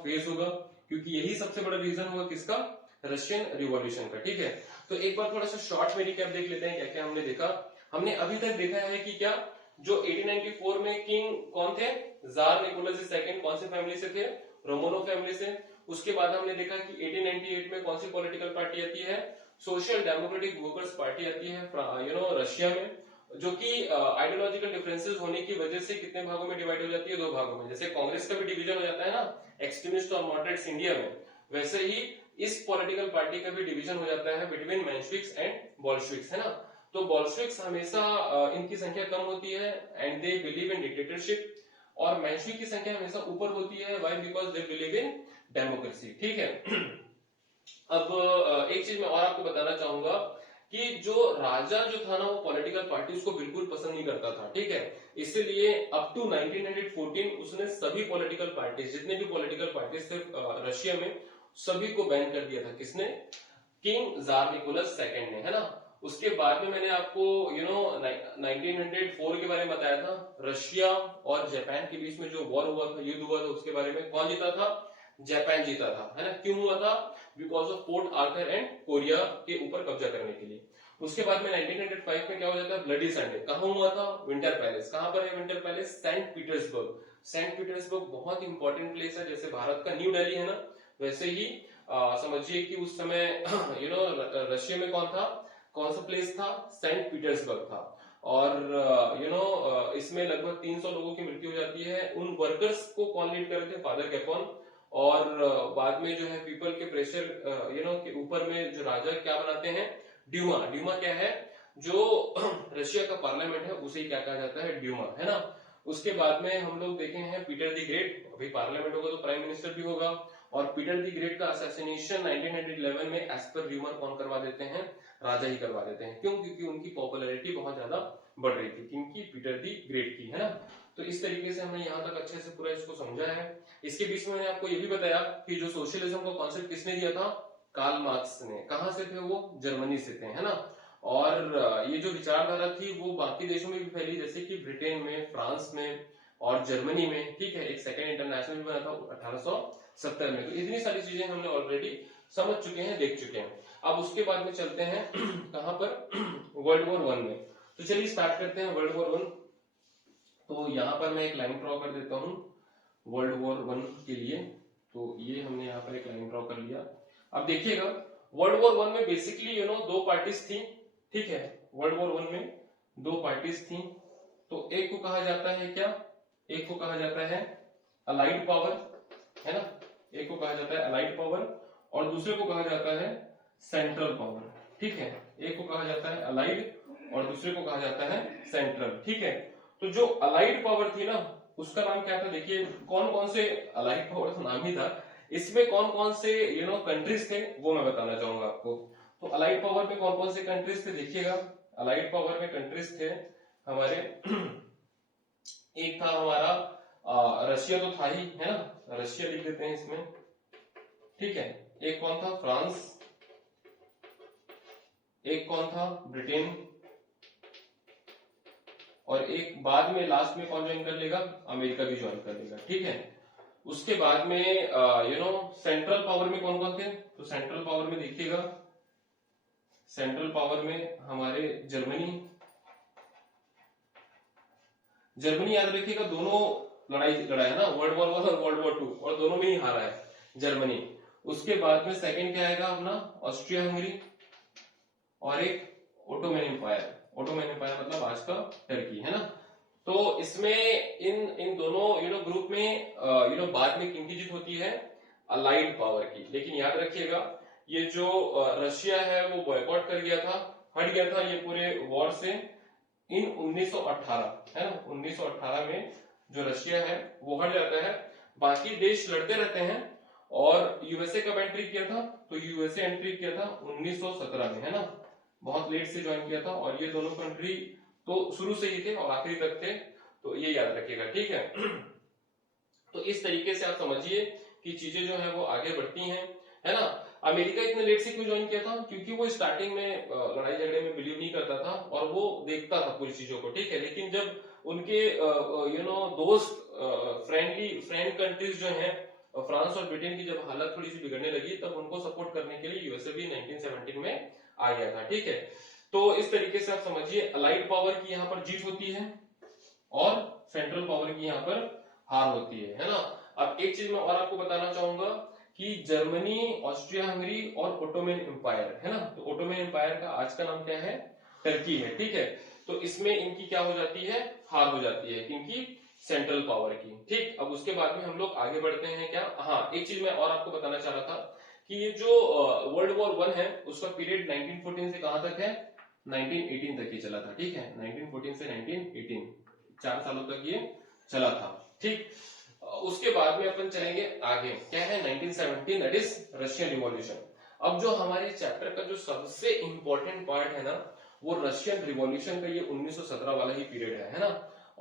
फेज होगा, क्योंकि यही सबसे बड़ा रीजन होगा किसका, रशियन रिवॉल्यूशन का, ठीक है। तो एक बार थोड़ा सा शॉर्ट में रिकैप देख लेते हैं क्या क्या हमने देखा। हमने अभी तक देखा है कि क्या जो 1894 में किंग कौन थे, जार निकोलस II कौन सी फैमिली से थे, रोमानोव फैमिली से। उसके बाद हमने देखा कि 1898 में कौन सी पॉलिटिकल पार्टी आती है, सोशल डेमोक्रेटिक वर्कर्स पार्टी आती है रशिया में, जो कि आइडियोलॉजिकल डिफरेंसेस होने की वजह से कितने भागों में डिवाइड हो जाती है, 2 भागों में। जैसे कांग्रेस का भी डिवीजन हो जाता है ना एक्सट्रीमिस्ट और मॉडरेट्स इंडिया में, वैसे ही इस पॉलिटिकल पार्टी का भी डिवीजन हो जाता है बिटवीन मेंशविक्स एंड बोल्शेविक्स, है ना। तो बोल्शेविक्स हमेशा इनकी संख्या कम होती है and they believe in dictatorship, और मेंशविक की संख्या हमेशा ऊपर होती है, why, because they believe in democracy, ठीक है। अब एक चीज मैं और आपको बताना चाहूंगा कि जो राजा जो था ना वो पॉलिटिकल पार्टी उसको बिल्कुल पसंद नहीं करता था, ठीक है। इसीलिए अप टू 1914 उसने सभी पॉलिटिकल पार्टी, जितने भी पॉलिटिकल पार्टीज थे रशिया में, सभी को बैन कर दिया था। किसने? किंग जार निकोलस II ने, है ना। उसके बाद में मैंने आपको 1904 के बारे में बताया था, रशिया और जापान के बीच में जो वॉर हुआ था, युद्ध हुआ था, उसके बारे में कौन जीता था? जापान जीता था, है ना। क्यों हुआ था? Because of port Arthur and Korea के ऊपर कब्जा करने के लिए। उसके बाद में 1905 में क्या हो जाता है? Bloody Sunday. कहां हुआ था? Winter palace. कहां पर है winter palace? Saint Petersburg. Saint Petersburg बहुत इंपॉर्टेंट प्लेस है, जैसे भारत का न्यू दिल्ली है ना, वैसे ही समझिए कि उस समय रशिया में कौन था, कौन सा प्लेस था? सेंट पीटर्सबर्ग था। और इसमें लगभग 300 लोगों की मृत्यु हो जाती है। उन वर्कर्स को कौन लीड कर रहे थे? फादर कैफोन। और बाद में जो है पीपल के प्रेशर के ऊपर में जो राजा क्या बनाते हैं? ड्यूमा। ड्यूमा क्या है? जो रशिया का पार्लियामेंट है उसे क्या कहा जाता है? ड्यूमा, है ना। उसके बाद में हम लोग देखे हैं पीटर द ग्रेट। अभी पार्लियामेंट होगा तो प्राइम मिनिस्टर भी होगा। और पीटर द ग्रेट का असैसिनेशन 1911 में एज पर र्यूमर कौन करवा देते हैं? राजा ही करवा देते हैं। क्यों? क्योंकि उनकी पॉपुलैरिटी बहुत ज्यादा बढ़ रही थी। किनकी? पीटर द ग्रेट की, है ना। तो इस तरीके से हमने यहाँ तक अच्छे से पूरा इसको समझा है। इसके बीच में मैंने आपको ये भी बताया कि जो सोशलिज्म का कॉन्सेप्ट किसने दिया था? कार्ल मार्क्स ने। कहां से थे वो? जर्मनी से थे, है ना। और ये जो विचारधारा थी वो बाकी देशों में भी फैली, जैसे कि ब्रिटेन में, फ्रांस में और जर्मनी में, ठीक है। एक सेकेंड इंटरनेशनल भी बना था 1870 में। तो इतनी सारी चीजें हमने ऑलरेडी समझ चुके हैं, देख चुके हैं। अब उसके बाद में चलते हैं कहां पर? वर्ल्ड वॉर 1 में। तो चलिए स्टार्ट करते हैं वर्ल्ड वॉर 1। तो यहां पर मैं एक लाइन ड्रॉ कर देता हूं वर्ल्ड वॉर 1 के लिए। तो ये हमने यहाँ पर एक लाइन ड्रॉ कर लिया। अब देखिएगा वर्ल्ड वॉर 1 में बेसिकली 2 पार्टीज थी, ठीक है। वर्ल्ड वॉर 1 में 2 पार्टीज थी। तो एक को कहा जाता है क्या? एक को कहा जाता है अलाइड पावर, है ना। एक को कहा जाता है अलाइड पावर और दूसरे को कहा जाता है सेंट्रल पावर, ठीक है। एक को कहा जाता है अलाइड और दूसरे को कहा जाता है सेंट्रल, ठीक है। तो जो अलाइड पावर थी ना उसका नाम क्या था? देखिए कौन कौन से अलाइड पावर तो नाम ही था, इसमें कौन कौन से कंट्रीज थे वो मैं बताना चाहूंगा आपको। तो अलाइड पावर में कौन कौन से कंट्रीज थे? देखिएगा अलाइड पावर में कंट्रीज थे हमारे एक था हमारा रशिया तो था ही, है ना, रशिया लिख देते हैं इसमें, ठीक है। एक कौन था? फ्रांस। एक कौन था? ब्रिटेन। और एक बाद में लास्ट में कौन ज्वाइन कर लेगा? अमेरिका भी ज्वाइन कर लेगा, ठीक है। उसके बाद में सेंट्रल पावर में कौन कौन थे? तो सेंट्रल पावर में देखिएगा, सेंट्रल पावर में हमारे जर्मनी। जर्मनी याद रखिएगा दोनों लड़ाई लड़ा है ना, वर्ल्ड वॉर 1 और वर्ल्ड वॉर 2, और दोनों में ही हारा है जर्मनी। उसके बाद में सेकंड क्या आएगा अपना? Austria Hungary. और एक ओटोमन एम्पायर। ओटोमन एम्पायर मतलब आज का टर्की, है ना। तो इसमें इन दोनों ग्रुप में बाद में किनकी जीत होती है? अलाइड पावर की। लेकिन याद रखिएगा ये जो रशिया है वो बॉयकॉट कर गया था, हट गया था ये पूरे वॉर से इन 1918, है ना। 1918 में जो रशिया है वो हट जाता है। बाकी देश लड़ते रहते हैं। और यूएसए कब एंट्री किया था? तो यूएसए एंट्री किया था 1917 में, है ना। बहुत लेट से ज्वाइन किया था। और ये दोनों कंट्री तो शुरू से ही थे और आखिरी तक थे, तो ये याद रखिएगा, ठीक है। तो इस तरीके से आप समझिए कि चीजें जो है वो आगे बढ़ती हैं, है ना। अमेरिका इतने लेट से क्यों ज्वाइन किया था? क्योंकि वो स्टार्टिंग में लड़ाई झगड़े में बिलीव नहीं करता था और वो देखता था पूरी चीजों को, ठीक है। लेकिन जब उनके दोस्त फ्रेंड कंट्रीज जो हैं फ्रांस और ब्रिटेन की जब हालत थोड़ी सी बिगड़ने लगी तब उनको सपोर्ट करने के लिए यूएसए भी 1917 में आ गया था, ठीक है। तो इस तरीके से आप समझिए अलाइड पावर की यहाँ पर जीत होती है और सेंट्रल पावर की यहाँ पर हार होती है ना। अब एक चीज मैं और आपको बताना चाहूंगा कि जर्मनी, ऑस्ट्रिया हंगरी और ओटोमन एम्पायर है ना, तो ओटोमन एम्पायर का आज का नाम क्या है, टर्की है, ठीक है। तो इसमें इनकी क्या हो जाती है, हार हो जाती है, इनकी सेंट्रल पावर की, ठीक। अब उसके बाद में हम लोग आगे बढ़ते हैं क्या, हाँ एक चीज मैं और आपको बताना चाह रहा था कि ये जो वर्ल्ड वॉर 1 है उसका पीरियड 1914 से कहां तक है, 1918 तक ही चला था, ठीक है। 1914 से 1918 4 सालों तक ये चला था, ठीक। उसके बाद में अपन चलेंगे आगे, क्या है 1917 दैट इज रशियन रिवॉल्यूशन। अब जो हमारे चैप्टर का जो सबसे इंपॉर्टेंट पार्ट है ना वो रशियन रिवॉल्यूशन का ये 1917 वाला ही पीरियड है ना।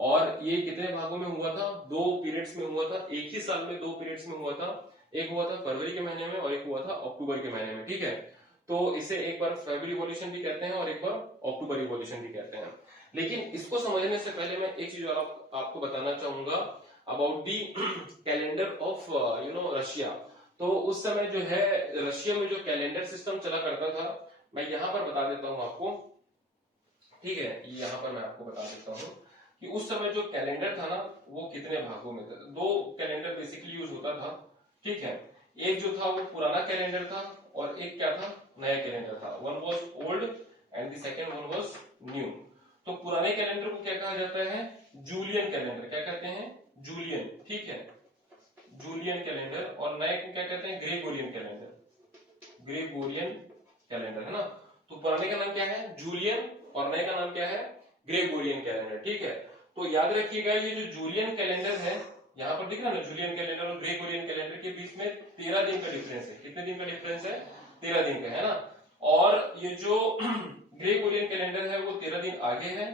और ये कितने भागों में हुआ था, 2 पीरियड्स में हुआ था, एक ही साल में 2 पीरियड्स में हुआ था। एक हुआ था फरवरी के महीने में और एक हुआ था अक्टूबर के महीने में, ठीक है। तो इसे एक बार फेब्रुअरी रिवॉल्यूशन भी कहते हैं और एक बार अक्टूबर रिवॉल्यूशन भी कहते हैं। लेकिन इसको समझने से पहले मैं एक चीज और आपको बताना चाहूंगा about the calendar of Russia. तो उस समय जो है रशिया में जो कैलेंडर सिस्टम चला करता था, मैं यहाँ पर बता देता हूँ आपको, ठीक है। यहाँ पर मैं आपको बता देता हूँ कि उस समय जो कैलेंडर था ना वो कितने भागों में था। 2 कैलेंडर बेसिकली यूज होता था, ठीक है। एक जो था वो पुराना कैलेंडर था और एक क्या था, नया कैलेंडर था। One was old and the second one was new. तो पुराने कैलेंडर को क्या कहा जाता है, जूलियन कैलेंडर, क्या कहते हैं, जूलियन, ठीक है, जूलियन कैलेंडर। और नए को क्या कहते हैं, ग्रेगोरियन कैलेंडर, ग्रेगोरियन कैलेंडर, है ना। तो पुराने का नाम क्या है, जूलियन, और नए का नाम क्या है, ग्रेगोरियन कैलेंडर, ठीक है। तो याद रखिएगा ये जो जूलियन कैलेंडर है, यहाँ पर दिख रहा है ना, जूलियन कैलेंडर और ग्रेगोरियन कैलेंडर के बीच में 13 दिन का डिफरेंस है। कितने दिन का डिफरेंस है, 13 दिन का, है ना। और ये जो ग्रेगोरियन कैलेंडर है वो 13 दिन आगे है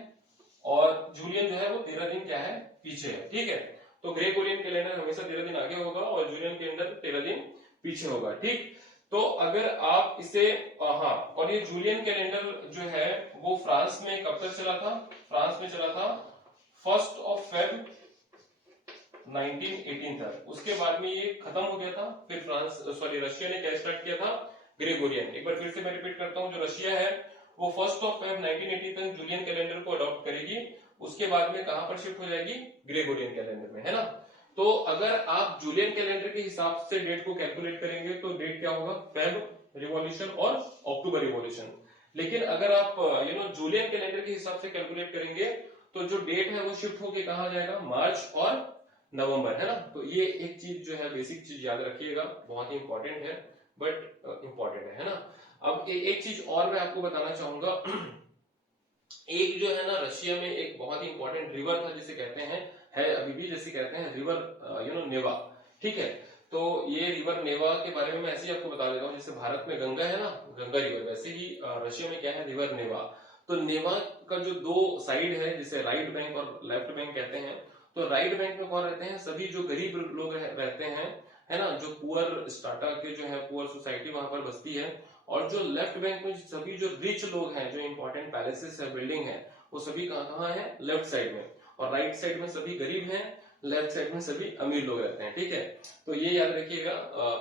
और जूलियन जो है वो 13 दिन क्या है, पीछे है, ठीक है। तो ग्रेगोरियन कैलेंडर हमेशा 13 दिन आगे होगा और जूलियन कैलेंडर 13 दिन पीछे होगा, ठीक। तो अगर आप इसे हाँ, और ये जूलियन कैलेंडर जो है वो फ्रांस में कब तक चला था, फ्रांस में चला था 1 Feb 1918 तक। उसके बाद में ये खत्म हो गया था। फिर रशिया ने क्या स्टार्ट किया था, ग्रेगोरियन। एक बार फिर से मैं रिपीट करता हूँ, जो रशिया है वो 1 Feb 1918 तक जूलियन कैलेंडर को अडॉप्ट करेगी। उसके बाद में कहां पर शिफ्ट हो जाएगी, ग्रेगोरियन कैलेंडर में, है ना। तो अगर आप जूलियन कैलेंडर के हिसाब से डेट को कैलकुलेट करेंगे तो डेट क्या होगा, फेब रिवॉल्यूशन और अक्टूबर रिवॉल्यूशन। लेकिन अगर आप जूलियन कैलेंडर के हिसाब से कैलकुलेट करेंगे तो जो डेट है वो शिफ्ट होके कहा जाएगा, मार्च और नवंबर, है ना। तो ये एक चीज जो है, बेसिक चीज याद रखिएगा, बहुत ही इंपॉर्टेंट है, बट इंपॉर्टेंट है ना। अब एक चीज और मैं आपको बताना चाहूंगा एक जो है ना रशिया में एक बहुत ही इंपॉर्टेंट रिवर था जिसे कहते हैं, है अभी भी जैसे कहते हैं रिवर नेवा, ठीक है। तो ये रिवर नेवा के बारे में मैं ऐसे ही आपको बता देता हूँ, जैसे भारत में गंगा है ना, गंगा रिवर, वैसे ही रशिया में क्या है, रिवर नेवा। तो नेवा का जो 2 साइड है, जिसे राइट बैंक और लेफ्ट बैंक कहते हैं। तो राइट बैंक में कौन रहते हैं, सभी जो गरीब लोग रहते हैं, है ना, जो पुअर स्टाटा के जो है पुअर सोसाइटी वहां पर बसती है। और जो लेफ्ट बैंक में सभी जो रिच लोग हैं, जो इंपॉर्टेंट पैलेसेस है, बिल्डिंग है, वो सभी कहाँ है, लेफ्ट साइड में। और राइट साइड में सभी गरीब हैं, लेफ्ट साइड में सभी अमीर लोग रहते हैं, ठीक है। तो ये याद रखिएगा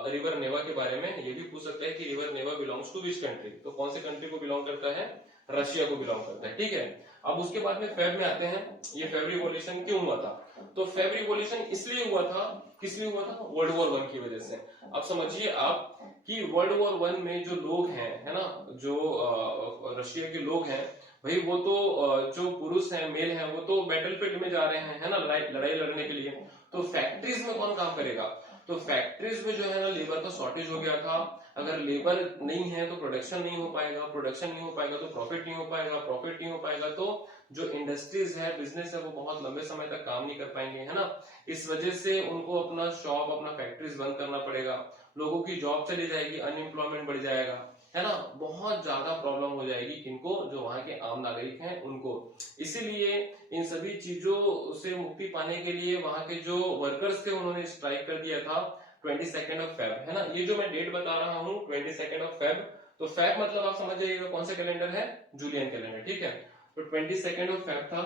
रिवर नेवा के बारे में। ये भी पूछ सकता है कि river Neva belongs to which country, तो कौन से कंट्री को बिलोंग करता है, रशिया को बिलोंग करता है, ठीक है। अब उसके बाद में फेब में आते हैं, ये फेब रिवॉल्यूशन क्यों हुआ था। तो फेब रिवॉल्यूशन इसलिए हुआ था, किस लिए हुआ था, वर्ल्ड वॉर 1 की वजह से। अब समझिए आप कि वर्ल्ड वॉर 1 में जो लोग हैं, है ना, जो रशिया के लोग हैं भाई, वो तो जो पुरुष हैं, मेल हैं, वो तो बैटलफील्ड में जा रहे हैं, है ना, लड़ाई लड़ने के लिए। तो फैक्ट्रीज में कौन काम करेगा, तो फैक्ट्रीज में जो है ना लेबर का शॉर्टेज हो गया था। अगर लेबर नहीं है तो प्रोडक्शन नहीं हो पाएगा, प्रोडक्शन नहीं हो पाएगा तो प्रॉफिट नहीं हो पाएगा, प्रॉफिट नहीं हो पाएगा तो जो इंडस्ट्रीज है, बिजनेस है, वो बहुत लंबे समय तक काम नहीं कर पाएंगे, है ना। इस वजह से उनको अपना शॉप, अपना फैक्ट्रीज बंद करना पड़ेगा, लोगों की जॉब चली जाएगी, अनएम्प्लॉयमेंट बढ़ जाएगा, है ना। बहुत ज्यादा प्रॉब्लम हो जाएगी किनको, जो वहां के आम नागरिक हैं उनको। इसीलिए इन सभी चीजों से मुक्ति पाने के लिए वहां के जो वर्कर्स थे उन्होंने स्ट्राइक कर दिया था 22 फेब, है ना। ये जो मैं डेट बता रहा हूँ 22 फेब, तो फेब मतलब आप समझ जाइएगा कौन सा कैलेंडर है, जूलियन कैलेंडर, ठीक है। तो 22 फेब था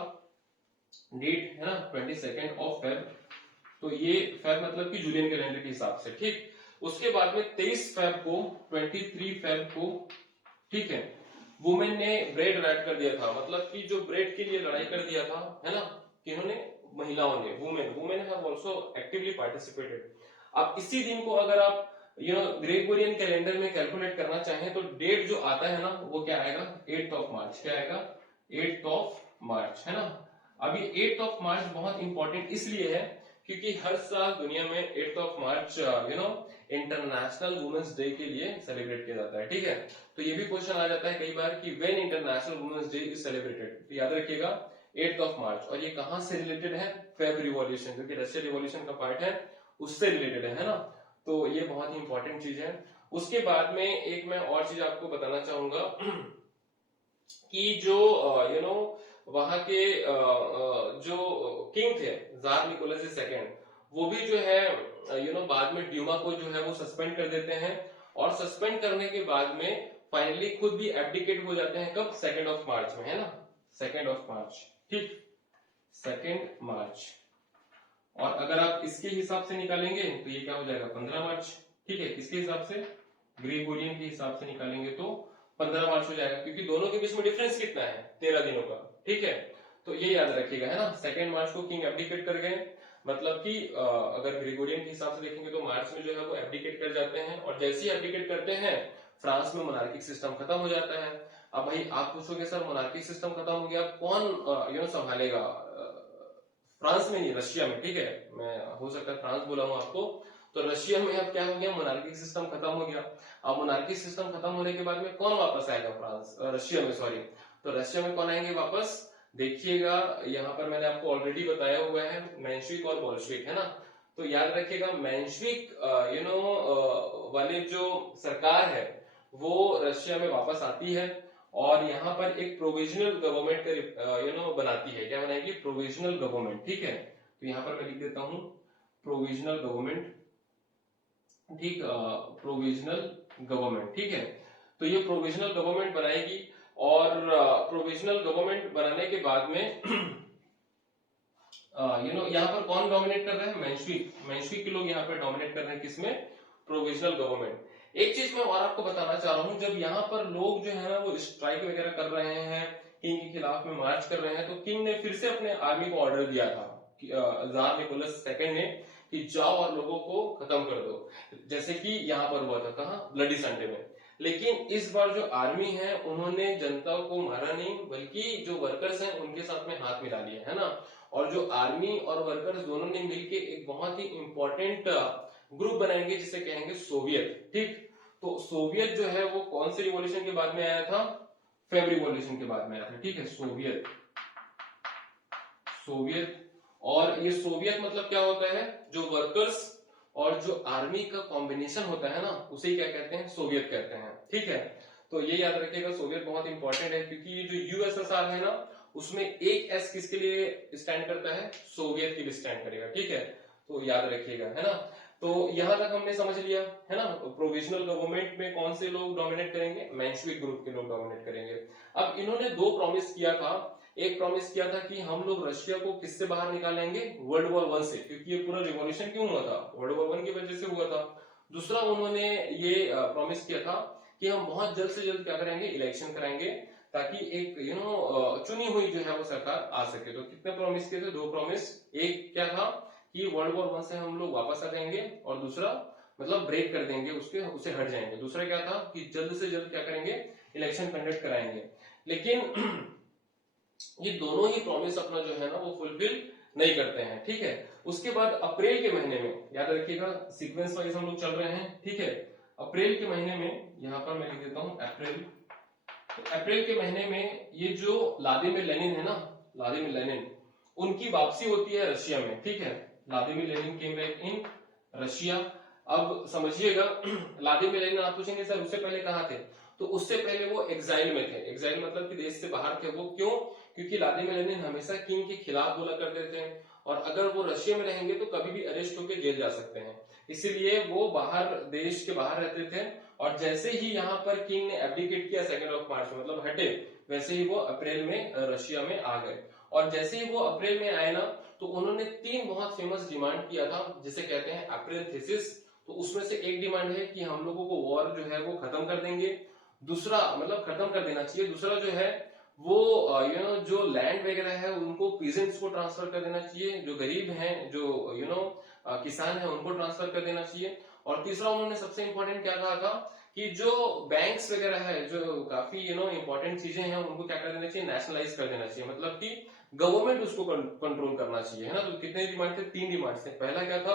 डेट, है ना, 22 फेब तो ये फेब मतलब कि जूलियन कैलेंडर के हिसाब से, ठीक। उसके बाद में 23 फेब को, 23 फेब को, ठीक है, वुमेन ने ब्रेड राइट कर दिया था, मतलब कि जो ब्रेड के लिए लड़ाई कर दिया था, है ना, किन्होंने, महिलाओं ने, women have also actively participated. अब इसी दिन को अगर आप ग्रेगोरियन कैलेंडर में कैलकुलेट करना चाहें तो डेट जो आता है ना वो क्या आएगा, 8th ऑफ मार्च। क्या आएगा, 8th ऑफ मार्च, है ना। अभी 8th ऑफ मार्च बहुत इंपॉर्टेंट इसलिए है क्योंकि हर साल दुनिया में 8th of March international women's day के लिए सेलिब्रेट किया जाता है, ठीक है। तो ये भी क्वेश्चन आ जाता है कई बार कि when international women's day is celebrated, तो याद रखिएगा 8th ऑफ मार्च। और ये कहां से रिलेटेड है, फेब रिवॉल्यूशन, जो कि रशिया रिवॉल्यूशन का पार्ट है, उससे रिलेटेड है ना। तो ये बहुत ही इंपॉर्टेंट चीज है। उसके बाद में एक मैं और चीज आपको बताना चाहूंगा कि जो वहां के जो किंग थे जार निकोलस सेकेंड, वो भी जो है बाद में ड्यूमा को जो है वो सस्पेंड कर देते हैं, और सस्पेंड करने के बाद में फाइनली खुद भी एब्डिकेट हो जाते हैं। कब, 2nd ऑफ मार्च में, है ना, 2nd ऑफ मार्च, ठीक, 2nd मार्च। और अगर आप इसके हिसाब से निकालेंगे तो ये क्या हो जाएगा, 15 मार्च, ठीक है। किसके हिसाब से, ग्रेगोरियन के हिसाब से निकालेंगे तो 15 मार्च हो जाएगा, क्योंकि दोनों के बीच में डिफरेंस कितना है, 13 दिनों का, ठीक है। तो ये याद रखिएगा, है ना। 2nd मार्च को किंग एब्डिकेट कर गए, मतलब कि अगर ग्रेगोरियन के हिसाब से देखेंगे तो मार्च में जो है वो एब्डिकेट कर जाते हैं, और जैसे ही एब्डिकेट करते हैं फ्रांस में मोनार्किक सिस्टम खत्म हो जाता है। अब भाई आप पूछोगे सर मोनार्किक सिस्टम खत्म हो गया, कौन संभालेगा, फ्रांस में नहीं, रशिया में, ठीक है। मैं हो सकता है फ्रांस बोला हूं आपको, तो रशिया में अब क्या हो गया, मोनार्किक सिस्टम खत्म हो गया। अब मोनार्किक सिस्टम खत्म होने के बाद में कौन वापस आएगा, रशिया में, सॉरी, तो रशिया में कौन आएंगे वापस, देखिएगा यहाँ पर मैंने आपको ऑलरेडी बताया हुआ है, मेंशविक और बोल्शेविक, है ना। तो याद रखिएगा मेंशविक वाले जो सरकार है वो रशिया में वापस आती है, और यहाँ पर एक प्रोविजनल गवर्नमेंट बनाती है। क्या बनाएगी, प्रोविजनल गवर्नमेंट, ठीक है। तो यहाँ पर मैं लिख देता हूं प्रोविजनल गवर्नमेंट, ठीक, प्रोविजनल गवर्नमेंट, ठीक है। तो ये प्रोविजनल गवर्नमेंट बनाएगी, और प्रोविजनल गवर्नमेंट बनाने के बाद में यहाँ पर कौन डोमिनेट कर रहा है, मेंशविक के लोग यहाँ पर डोमिनेट कर रहे हैं, किसमें, प्रोविजनल गवर्नमेंट। एक चीज मैं और आपको बताना चाह रहा हूं, जब यहाँ पर लोग जो है ना वो स्ट्राइक वगैरह कर रहे हैं, किंग के खिलाफ में मार्च कर रहे हैं, तो किंग ने फिर से अपने आर्मी को ऑर्डर दिया था, जार निकोलस सेकंड ने, कि जाओ और लोगों को खत्म कर दो, जैसे कि यहाँ पर हुआ था, कहाँ, ब्लडी संडे में। लेकिन इस बार जो आर्मी है उन्होंने जनता को मारा नहीं, बल्कि जो वर्कर्स हैं उनके साथ में हाथ मिला लिया, है ना। और जो आर्मी और वर्कर्स दोनों ने मिलकर एक बहुत ही इंपॉर्टेंट ग्रुप बनाएंगे जिसे कहेंगे सोवियत, ठीक। तो सोवियत जो है वो कौन से रिवॉल्यूशन के बाद में आया था, फेब रिवॉल्यूशन के बाद में आया था, ठीक है, सोवियत। और ये सोवियत मतलब क्या होता है, जो वर्कर्स और जो आर्मी का कॉम्बिनेशन होता है ना, उसे क्या कहते हैं, सोवियत कहते हैं, ठीक है। तो ये याद रखिएगा, सोवियत बहुत इंपॉर्टेंट है, क्योंकि ये जो यूएसएसआर है ना, उसमें एक एस किसके लिए स्टैंड करता है, सोवियत के लिए स्टैंड करेगा, ठीक है। तो याद रखिएगा, है ना। तो यहां तक हमने समझ लिया, है ना। प्रोविजनल गवर्नमेंट में कौन से लोग डोमिनेट करेंगे, मेंशविक ग्रुप के लोग डोमिनेट करेंगे। अब इन्होंने दो प्रॉमिस किया था, एक प्रॉमिस किया था कि हम लोग रशिया को किससे बाहर निकालेंगे, वर्ल्ड वॉर 1 से, क्योंकि ये पूरा रिवॉल्यूशन क्यों हुआ था, वर्ल्ड वॉर 1 की वजह से हुआ था। दूसरा उन्होंने ये प्रॉमिस किया था कि हम बहुत जल्द से जल्द क्या करेंगे, इलेक्शन कराएंगे, ताकि एक चुनी हुई जो है वो सरकार आ सके। तो कितने प्रॉमिस किए थे, दो प्रॉमिस। एक क्या था कि वर्ल्ड वॉर 1 से हम लोग वापस आ जाएंगे, और दूसरा मतलब ब्रेक कर देंगे उसे हट जाएंगे। दूसरा क्या था कि जल्द से जल्द क्या करेंगे, इलेक्शन कंडक्ट कराएंगे। लेकिन ये दोनों ही प्रॉमिस अपना जो है ना वो फुलफिल नहीं करते हैं, ठीक है। उसके बाद अप्रैल के महीने में, याद रखिएगा सीक्वेंस वाइज हम लोग चल रहे हैं, ठीक है। अप्रैल के महीने में, यहाँ पर मैं लिख देता हूं अप्रैल। तो अप्रैल के महीने में ये जो व्लादिमीर लेनिन है ना, व्लादिमीर लेनिन, उनकी वापसी होती है रशिया में, ठीक है। Vladimir Lenin came back in Russia. अब समझिएगा, व्लादिमीर लेनिन, आप पूछेंगे सर उससे पहले कहाँ थे, तो उससे पहले वो एग्जाइल में थे। एग्जाइल मतलब कि देश से बाहर थे वो, क्यों, क्योंकि व्लादिमीर लेनिन हमेशा किंग के खिलाफ बोला करते थे, और अगर वो रशिया में रहेंगे तो कभी भी अरेस्ट होकर जेल जा सकते हैं, इसीलिए वो बाहर, देश के बाहर रहते थे। और जैसे ही यहाँ पर किंग ने एब्डिकेट किया 2nd ऑफ मार्च, मतलब हटे, वैसे ही वो अप्रैल में रशिया में आ गए। और जैसे ही वो अप्रैल में आए ना, तो उन्होंने 3 बहुत फेमस डिमांड किया था, जिसे कहते हैं अप्रैल थीसिस। तो उसमें से एक डिमांड है कि हम लोगों को वॉर जो है वो खत्म कर देंगे, दूसरा मतलब खत्म कर देना चाहिए, दूसरा जो है वो जो लैंड वगैरह है उनको पीजेंट्स को ट्रांसफर कर देना चाहिए, जो गरीब हैं, जो किसान है उनको ट्रांसफर कर देना चाहिए। और तीसरा उन्होंने सबसे इंपॉर्टेंट क्या कहा था कि जो बैंक्स वगैरह है, जो काफी इंपॉर्टेंट चीजें हैं, उनको क्या कर देना चाहिए, नेशनलाइज कर देना चाहिए, मतलब कि गवर्नमेंट उसको कंट्रोल करना चाहिए, है ना। तो कितने डिमांड थे, 3 डिमांड थे। पहला क्या था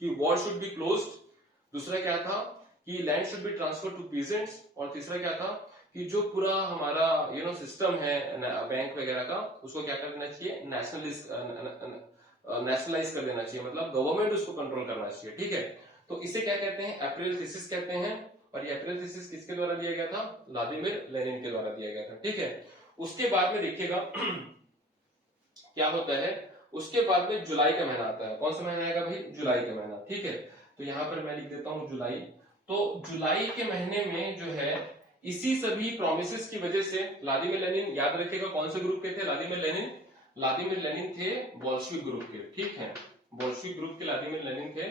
कि वॉर शुड बी क्लोज्ड, दूसरा क्या था कि land should be transfer to peasants, और तीसरा क्या था कि जो पूरा हमारा सिस्टम है बैंक वगैरह का, उसको क्या कर देना चाहिए, नेशनलाइज कर देना चाहिए, मतलब गवर्नमेंट उसको कंट्रोल करना चाहिए, ठीक है। तो इसे क्या कहते हैं, अप्रैल थीसिस कहते हैं। और ये अप्रैल थीसिस किसके द्वारा दिया गया था, व्लादिमीर लेनिन के द्वारा दिया गया था, ठीक है। उसके बाद में देखिएगा क्या होता है, उसके बाद में जुलाई का महीना आता है। कौन सा महीना आएगा भाई, जुलाई का महीना, ठीक है। तो यहाँ पर मैं लिख देता हूँ जुलाई। तो जुलाई के महीने में जो है, इसी सभी प्रोमिसेस की वजह से व्लादिमीर लेनिन, याद रखिएगा कौन से ग्रुप के थे व्लादिमीर लेनिन थे बोल्शेविक ग्रुप के, ठीक है, बोल्शेविक ग्रुप के व्लादिमीर लेनिन थे।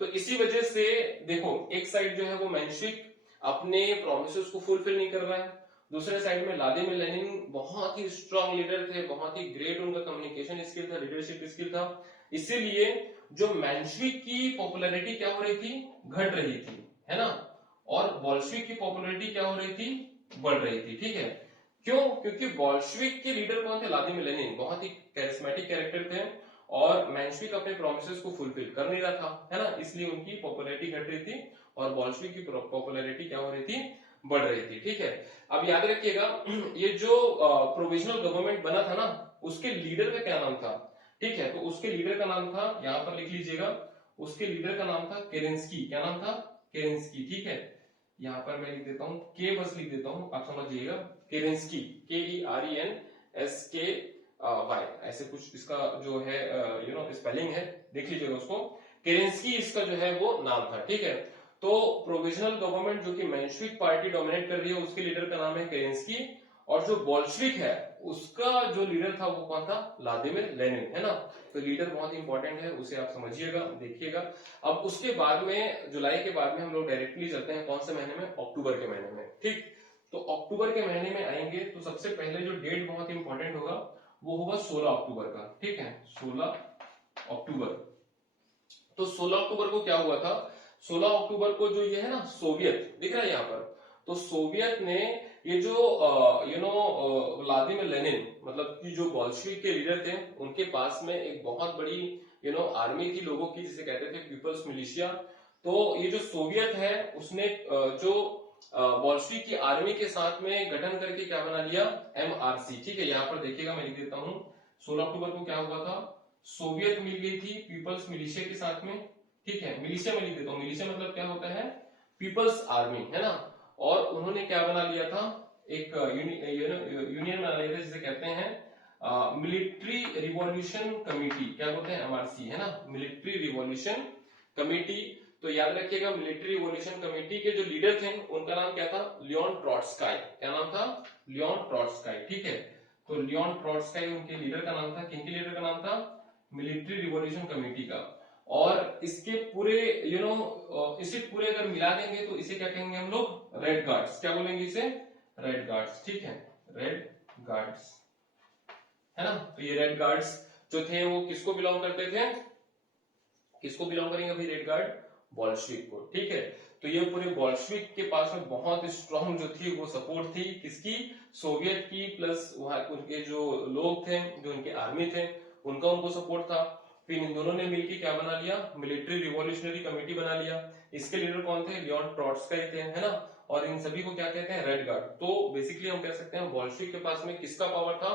तो इसी वजह से देखो, एक साइड जो है वो मेंशेविक अपने प्रोमिसेस को फुलफिल नहीं कर रहा है, दूसरे साइड में व्लादिमीर लेनिन बहुत ही स्ट्रांग लीडर थे, बहुत ही ग्रेट उनका कम्युनिकेशन स्किल था, लीडरशिप स्किल था। इसीलिए जो मेंशेविक की पॉपुलैरिटी क्या हो रही थी, घट रही थी, है ना, और बोल्शेविक की पॉपुलैरिटी क्या हो रही थी, बढ़ रही थी, ठीक है। क्यों, क्योंकि बोल्शेविक के लीडर कौन थे, व्लादिमीर लेनिन, बहुत ही कैरिस्मेटिक कैरेक्टर थे, और मेंशेविक अपने प्रोमिसेस को फुलफिल कर नहीं रहा था, है ना, इसलिए उनकी पॉपुलैरिटी घट रही थी और बोल्शेविक की पॉपुलैरिटी क्या हो रही थी, बढ़ रही थी, ठीक है। अब याद रखिएगा ये जो प्रोविजनल गवर्नमेंट बना था ना, उसके लीडर का क्या नाम था, ठीक है। तो उसके लीडर का नाम था, यहां पर लिख लीजिएगा, उसके लीडर का नाम था केरेंस्की। क्या नाम था, केरेंस्की, ठीक है। यहां पर मैं लिख देता हूं, के बस लिख देता हूं, आप समझिएगा, केरेंस्की, KERENSKY, ऐसे कुछ इसका जो है स्पेलिंग है, देख लीजिएगा उसको। केरेंस्की इसका जो है वो नाम था, ठीक है। तो प्रोविजनल गवर्नमेंट जो कि मेंशेविक पार्टी डोमिनेट कर रही है, उसके लीडर का नाम है केरेंस्की, और जो बोल्शेविक है उसका जो लीडर था वो कौन था, व्लादिमीर लेनिन, है ना। तो लीडर बहुत इंपॉर्टेंट है, उसे आप समझिएगा, देखिएगा। अब उसके बाद में, जुलाई के बाद में हम लोग डायरेक्टली चलते हैं कौन से महीने में, अक्टूबर के महीने में, ठीक। तो अक्टूबर के महीने में आएंगे तो सबसे पहले जो डेट बहुत इंपॉर्टेंट होगा वो होगा 16 अक्टूबर का, ठीक है, 16 अक्टूबर। तो 16 अक्टूबर को क्या हुआ था, 16 अक्टूबर को जो ये है ना सोवियत, दिख रहा है यहाँ पर, तो सोवियत ने ये जो व्लादिमीर लेनिन, मतलब कि जो बोल्शेविक के लीडर थे, उनके पास में एक बहुत बड़ी आर्मी थी लोगों की, जिसे कहते थे पीपल्स मिलिशिया। तो ये जो सोवियत है उसने जो बोल्शेविक की आर्मी के साथ में गठन करके क्या बना लिया, MRC, ठीक है। यहाँ पर देखिएगा, मैं लिख देता हूँ, 16 अक्टूबर को क्या हुआ था, सोवियत मिल गई थी पीपल्स मिलिशिया के साथ में, ठीक है। मिलिशिया में लिख देता हूँ, मिलिशिया मतलब क्या होता है, पीपल्स आर्मी, है ना। और उन्होंने क्या बना लिया था, एक यूनियन बना लिया था, जिसे कहते हैं मिलिट्री रिवॉल्यूशन कमिटी, क्या बोलते हैं, MRC, है ना, मिलिट्री रिवॉल्यूशन कमिटी। तो याद रखिएगा, मिलिट्री रिवॉल्यूशन कमिटी के जो लीडर थे उनका नाम क्या था, लियोन ट्रॉट्स्काई। क्या नाम था, लियोन ट्रॉट्स्काई, ठीक है। तो लियोन ट्रॉट्स्काई उनके लीडर का नाम था, किनके लीडर का नाम था, मिलिट्री रिवॉल्यूशन कमेटी का। और इसके पूरे इसे पूरे अगर मिला देंगे तो इसे क्या कहेंगे हम लोग, रेड गार्ड्स। क्या बोलेंगे इसे, रेड गार्ड्स, ठीक है, रेड गार्ड्स, है ना। तो ये रेड गार्ड्स जो थे वो किसको बिलोंग करते थे, किसको बिलोंग करेंगे भाई, रेड गार्ड, बोल्शेविक को, ठीक है। तो ये पूरे बोल्शेविक के पास में बहुत स्ट्रॉन्ग जो थी वो सपोर्ट थी, किसकी, सोवियत की, प्लस वहां उनके जो लोग थे, जो उनके आर्मी थे, उनका उनको सपोर्ट था। फिर इन दोनों ने मिलकर क्या बना लिया, मिलिट्री रिवॉल्यूशनरी कमेटी बना लिया। इसके लीडर कौन थे, लियोन ट्रॉट्स्काई थे, है ना। और इन सभी को क्या कहते हैं, रेड गार्ड। तो बेसिकली हम कह सकते हैं बोल्शेविक के पास में किसका पावर था,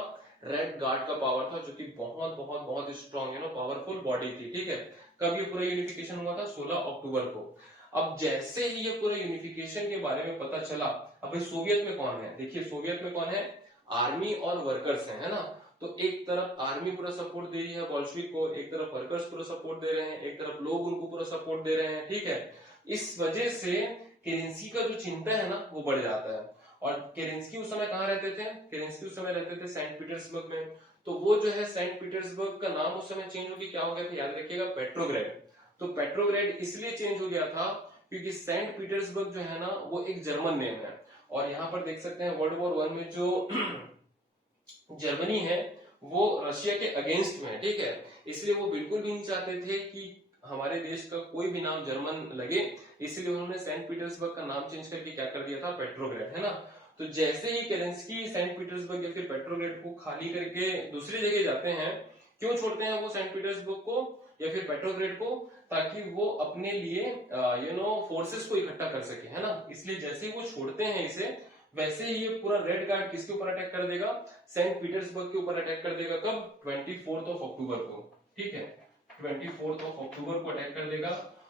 रेड गार्ड का पावर था, जो कि बहुत बहुत बहुत स्ट्रॉन्ग पावरफुल बॉडी थी, ठीक है। कब ये पूरा यूनिफिकेशन हुआ था, 16 अक्टूबर को। अब जैसे ही ये पूरे यूनिफिकेशन के बारे में पता चला, अब भाई सोवियत में कौन है, देखिए सोवियत में कौन है, आर्मी और वर्कर्स हैं, है ना। तो एक तरफ आर्मी पूरा सपोर्ट दे रही है बोल्शेविक को, एक तरफ वर्कर्स पूरा सपोर्ट दे रहे हैं, एक तरफ लोग उनको पूरा सपोर्ट दे रहे हैं, ठीक है। इस वजह से केरेंस्की का जो चिंता है ना वो बढ़ जाता है। और केरेंस्की उस समय कहाँ रहते थे, केरेंस्की उस समय रहते थे सेंट पीटर्सबर्ग में। तो वो जो है सेंट पीटर्सबर्ग का नाम उस समय चेंज हो गया, क्या हो गया था याद रखिएगा, पेट्रोग्रेड। तो पेट्रोग्रेड इसलिए चेंज हो गया था क्योंकि सेंट पीटर्सबर्ग जो है ना वो एक जर्मन नेम है, और यहाँ पर देख सकते हैं वर्ल्ड वॉर 1 में जो जर्मनी है वो रशिया के अगेंस्ट में है, ठीक है। इसलिए वो बिल्कुल भी नहीं चाहते थे कि हमारे देश का कोई भी नाम जर्मन लगे, इसलिए उन्होंने सेंट पीटर्सबर्ग का नाम चेंज करके क्या कर दिया था, पेट्रोग्रेड, है ना। तो जैसे ही केलेंस्की सेंट पीटर्सबर्ग या फिर पेट्रोग्रेड को खाली करके दूसरी जगह जाते हैं, क्यों छोड़ते हैं वो सेंट पीटर्सबर्ग को या फिर पेट्रोग्रेड को, ताकि वो अपने लिए फोर्सेस को इकट्ठा कर सके, है ना। इसलिए जैसे ही वो छोड़ते हैं इसे, वैसे ही ये पूरा रेड गार्ड किसके ऊपर अटैक कर देगा, सेंट पीटर्सबर्ग के ऊपर अटैक कर देगा। कब, 24 अक्टूबर को, ठीक है, 24 अक्टूबर को अटैक कर देगा,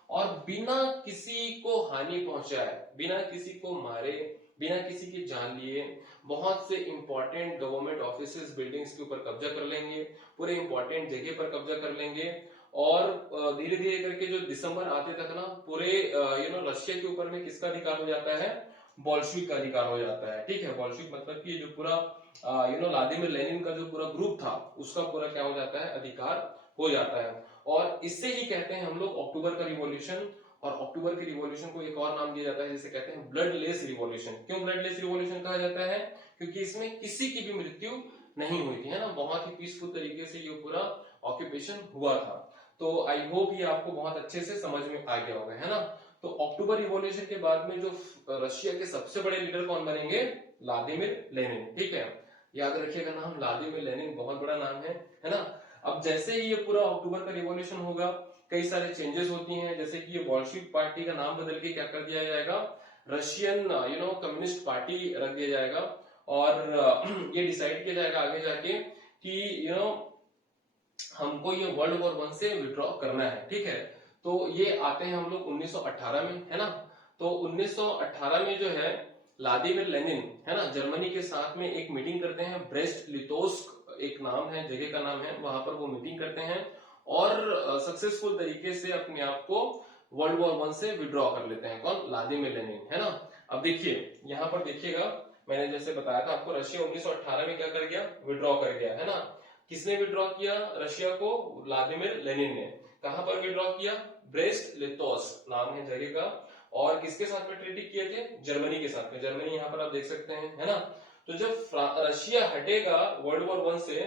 और बिना किसी को हानि पहुंचाए, बिना किसी को मारे, बिना किसी की जान लिए बहुत से इंपॉर्टेंट गवर्नमेंट ऑफिसेस, बिल्डिंग्स के ऊपर कब्जा कर लेंगे, पूरे इंपॉर्टेंट जगह पर कब्जा कर लेंगे, और धीरे धीरे करके जो दिसंबर आते तक ना पूरे रशिया के ऊपर में किसका अधिकार हो जाता है, बोल्शेविक का अधिकार हो जाता है, ठीक है। बोल्शेविक मतलब कि जो पूरा व्लादिमीर लेनिन का जो पूरा ग्रुप था उसका पूरा क्या हो जाता है, अधिकार हो जाता है। और इससे ही कहते हैं हम लोग अक्टूबर का रिवॉल्यूशन, और अक्टूबर के रिवॉल्यूशन को एक और नाम दिया जाता है जिसे कहते हैं ब्लडलेस रिवॉल्यूशन। क्यों ब्लडलेस रिवॉल्यूशन कहा जाता है, क्योंकि इसमें किसी की भी मृत्यु नहीं हुई थी, है ना, बहुत ही पीसफुल तरीके से ये पूरा ऑक्यूपेशन हुआ था। तो आई होप ये आपको बहुत अच्छे से समझ में आ गया होगा, है ना। तो अक्टूबर रिवॉल्यूशन के बाद में जो रशिया के सबसे बड़े लीडर कौन बनेंगे, व्लादिमीर लेनिन, ठीक है, याद रखिएगा नाम, व्लादिमीर लेनिन बहुत बड़ा नाम है ना। अब जैसे ही ये पूरा अक्टूबर का रिवॉल्यूशन होगा, कई सारे चेंजेस होती हैं, जैसे कि ये बोल्शेविक पार्टी का नाम बदल के क्या कर दिया जाएगा, रशियन कम्युनिस्ट पार्टी रख दिया जाएगा, और ये डिसाइड किया जाएगा आगे जाके कि हमको ये वर्ल्ड वॉर 1 से विड्रॉ करना है, ठीक है। तो ये आते हैं हम लोग 1918 में, है ना। तो 1918 में जो है व्लादिमीर लेनिन, है ना, जर्मनी के साथ में एक मीटिंग करते हैं, ब्रेस्ट लिटोस्क एक नाम है, जगह का नाम है, वहां पर वो मीटिंग करते हैं और सक्सेसफुल तरीके से अपने आप को वर्ल्ड वॉर 1 से विड्रॉ कर लेते हैं। कौन, व्लादिमीर लेनिन, है ना। अब देखिए यहाँ पर देखिएगा, मैंने जैसे बताया था आपको, रशिया 1918 में क्या कर गया, विड्रॉ कर गया, है ना। किसने विड्रॉ किया रशिया को, व्लादिमीर लेनिन ने। कहां पर विड्रॉ किया, ब्रेस्ट लिटोस्क नाम है जगह का, और किसके साथ में ट्रीटी किए थे, जर्मनी के साथ में। जर्मनी यहाँ पर आप देख सकते हैं, है ना। तो जब रशिया हटेगा वर्ल्ड वॉर 1 से,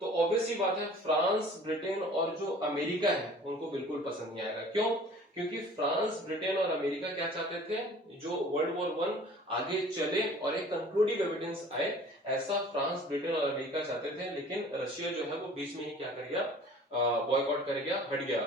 तो ऑब्वियस ही बात है फ्रांस, ब्रिटेन और जो अमेरिका है उनको बिल्कुल पसंद नहीं आएगा। क्यों, क्योंकि फ्रांस, ब्रिटेन और अमेरिका क्या चाहते थे, जो वर्ल्ड वॉर 1 आगे चले और एक कंक्लूडिव एविडेंस आए, ऐसा फ्रांस, ब्रिटेन और अमेरिका चाहते थे। लेकिन रशिया जो है वो बीच में ही क्या कर गया, बॉयकॉट कर गया, हट गया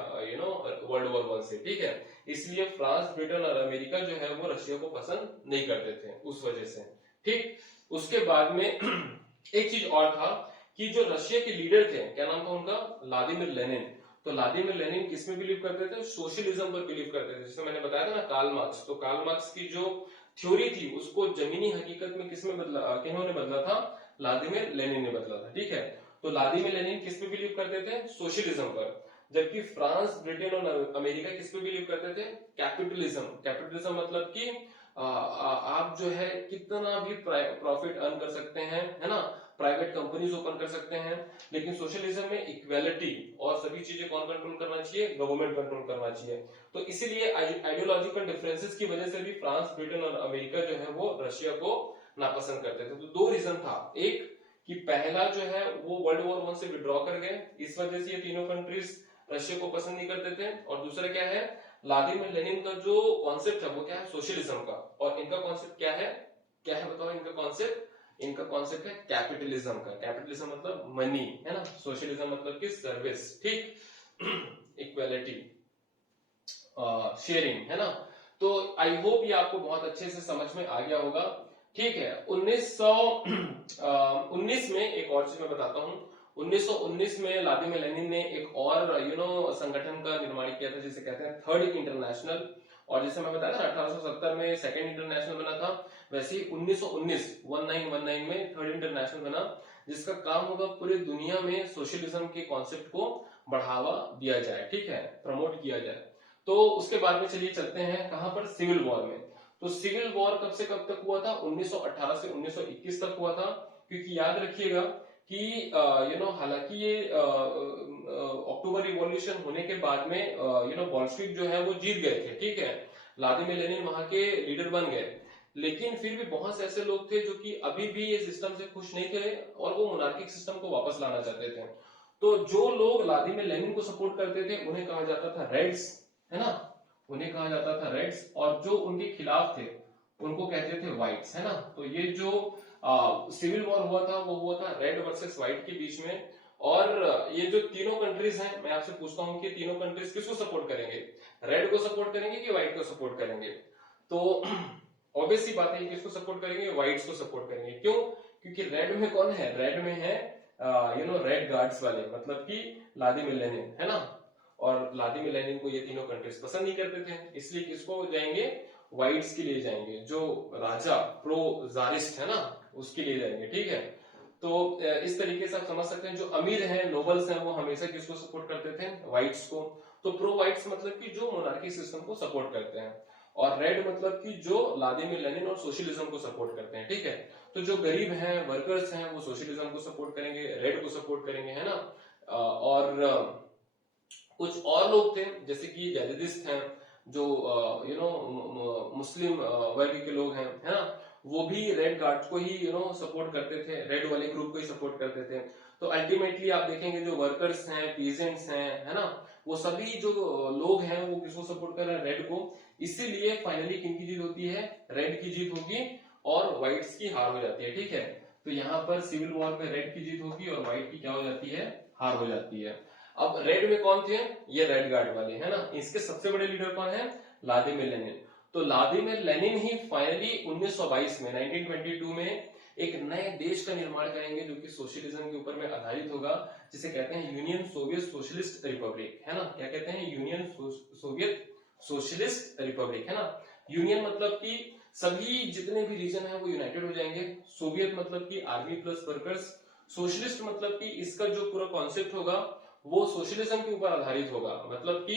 वर्ल्ड वॉर 1 से, ठीक है। इसलिए फ्रांस, ब्रिटेन और अमेरिका जो है वो रशिया को पसंद नहीं करते थे उस वजह से, ठीक। उसके बाद में एक चीज और था कि जो रशिया के लीडर थे, क्या नाम था उनका, व्लादिमीर लेनिन। तो व्लादिमीर लेनिन किस में बिलीव करते थे, सोशलिज्म पर बिलीव करते थे। जैसे मैंने बताया था ना कार्ल मार्क्स, तो कार्ल मार्क्स की जो थ्योरी थी उसको जमीनी हकीकत में किसमें बदला, किन्होंने बदला था, व्लादिमीर लेनिन ने बदला था, ठीक है। तो व्लादिमीर लेनिन किस पे बिलीव करते थे, सोशलिज्म पर, जबकि फ्रांस, ब्रिटेन और अमेरिका किस पे बिलीव करते थे, कैपिटलिज्म। कैपिटलिज्म मतलब कि आप जो है कितना भी प्रॉफिट अर्न कर सकते हैं, है ना, प्राइवेट कंपनीज ओपन कर सकते हैं। लेकिन सोशलिज्म में इक्वालिटी और सभी चीजें कौन कंट्रोल करना चाहिए, गवर्नमेंट कंट्रोल करना चाहिए। तो इसीलिए आइडियोलॉजिकल डिफरेंसेस की वजह से भी फ्रांस, ब्रिटेन और अमेरिका जो है वो रशिया को नापसंद करते थे। तो दो रीजन था, एक कि पहला जो है वो वर्ल्ड वॉर 1 से विड्रॉ कर गए, इस वजह से ये तीनों कंट्रीज रशिया को पसंद नहीं करते थे। और दूसरा क्या है, व्लादिमीर लेनिन का जो कॉन्सेप्ट है वो क्या है, सोशलिज्म का, और इनका कॉन्सेप्ट क्या है, क्या है बताओ इनका कॉन्सेप्ट, इनका कॉन्सेप्ट है कैपिटलिज्म का। कैपिटलिज्म मतलब मनी, है ना, सोशलिज्म मतलब कि सर्विस, ठीक, इक्वालिटी, शेयरिंग, है ना। तो आई होप ये आपको बहुत अच्छे से समझ में आ गया होगा, ठीक है। 1919 में एक और चीज मैं बताता हूँ, 1919 में व्लादिमीर लेनिन ने एक और संगठन का निर्माण किया था जिसे कहते हैं थर्ड इंटरनेशनल। और जैसे मैं बताया था 1870 में सेकंड इंटरनेशनल बना था, वैसे ही 1919 में थर्ड इंटरनेशनल बना, जिसका काम होगा पूरी दुनिया में सोशलिज्म के कॉन्सेप्ट को बढ़ावा दिया जाए, ठीक है, प्रमोट किया जाए। तो उसके बाद में चलिए चलते हैं कहां पर, सिविल वॉर में। तो सिविल वॉर कब से कब तक हुआ था, 1918 से 1921 तक हुआ था। क्योंकि याद रखिएगा कि हालांकि ये अक्टूबर रिवॉल्यूशन होने के बाद में बोल्शेविक जो है वो जीत गए थे, ठीक है, व्लादिमीर लेनिन वहां के लीडर बन गए, लेकिन फिर भी बहुत से ऐसे लोग थे जो कि अभी भी ये सिस्टम से खुश नहीं थे और वो मोनार्किक सिस्टम को वापस लाना चाहते थे। तो जो लोग व्लादिमीर लेनिन को सपोर्ट करते थे उन्हें कहा जाता था रेड्स, है ना, उन्हें कहा जाता था रेड्स, और जो उनके खिलाफ थे उनको कहते थे व्हाइट्स, है ना। तो ये जो सिविल वॉर हुआ था वो हुआ था रेड वर्सेस व्हाइट के बीच में। और ये जो तीनों कंट्रीज हैं, मैं आपसे पूछता हूं कि तीनों कंट्रीज किसको सपोर्ट करेंगे, रेड को सपोर्ट करेंगे कि व्हाइट को सपोर्ट करेंगे? तो ऑब्वियसली बात है, किसको सपोर्ट करेंगे, व्हाइट्स को सपोर्ट करेंगे। क्यों? क्योंकि रेड में कौन है, रेड में है रेड गार्ड्स वाले, मतलब कि व्लादिमीर लेनिन, है ना। और व्लादिमीर लेनिन को ये तीनों कंट्रीज पसंद नहीं करते थे, इसलिए किसको जाएंगे, व्हाइट्स के लिए जाएंगे, जो राजा प्रो जारिस्ट है ना उसके लिए जाएंगे, ठीक है। तो इस तरीके से आप समझ सकते हैं जो अमीर हैं, नोबल्स हैं, वो हमेशा किसको सपोर्ट करते थे, व्हाइट्स को। तो प्रो व्हाइट्स मतलब कि जो मोनार्की सिस्टम को सपोर्ट करते हैं, और रेड मतलब कि जो व्लादिमीर लेनिन और सोशलिज्म को सपोर्ट करते हैं, ठीक है। तो जो गरीब हैं, वर्कर्स हैं, वो सोशलिज्म को सपोर्ट करेंगे, रेड को सपोर्ट करेंगे, है ना। और कुछ और लोग थे जैसे कि जैदिदिस्ट हैं, जो मुस्लिम वर्ग के लोग हैं, है ना, वो भी रेड गार्ड को ही सपोर्ट करते थे, रेड वाले ग्रुप को ही सपोर्ट करते थे। तो अल्टीमेटली आप देखेंगे जो वर्कर्स हैं, पीजेंट्स हैं, है ना, वो सभी जो लोग हैं वो किसको सपोर्ट कर रहे हैं, रेड को। इसीलिए फाइनली किनकी जीत होती है, रेड की जीत होगी और व्हाइट्स की हार हो जाती है, ठीक है। तो यहाँ पर सिविल वॉर में रेड की जीत होगी और व्हाइट की क्या हो जाती है, हार हो जाती है। अब रेड में कौन थे, ये रेड गार्ड वाले, है ना। इसके सबसे बड़े लीडर कौन है, व्लादिमीर लेनिन। तो व्लादिमीर लेनिन ही फाइनली 1922 में 1922 में एक नए देश का निर्माण करेंगे जो कि सोशलिज्म के ऊपर में आधारित होगा, जिसे कहते हैं यूनियन सोवियत सोशलिस्ट रिपब्लिक, है ना। क्या कहते हैं, यूनियन सोवियत सोशलिस्ट रिपब्लिक, है ना। यूनियन मतलब कि सभी जितने भी रीजन है वो यूनाइटेड हो जाएंगे, सोवियत मतलब कि आर्मी प्लस वर्कर्स, सोशलिस्ट मतलब कि इसका जो पूरा कॉन्सेप्ट होगा वो सोशलिज्म के ऊपर आधारित होगा, मतलब कि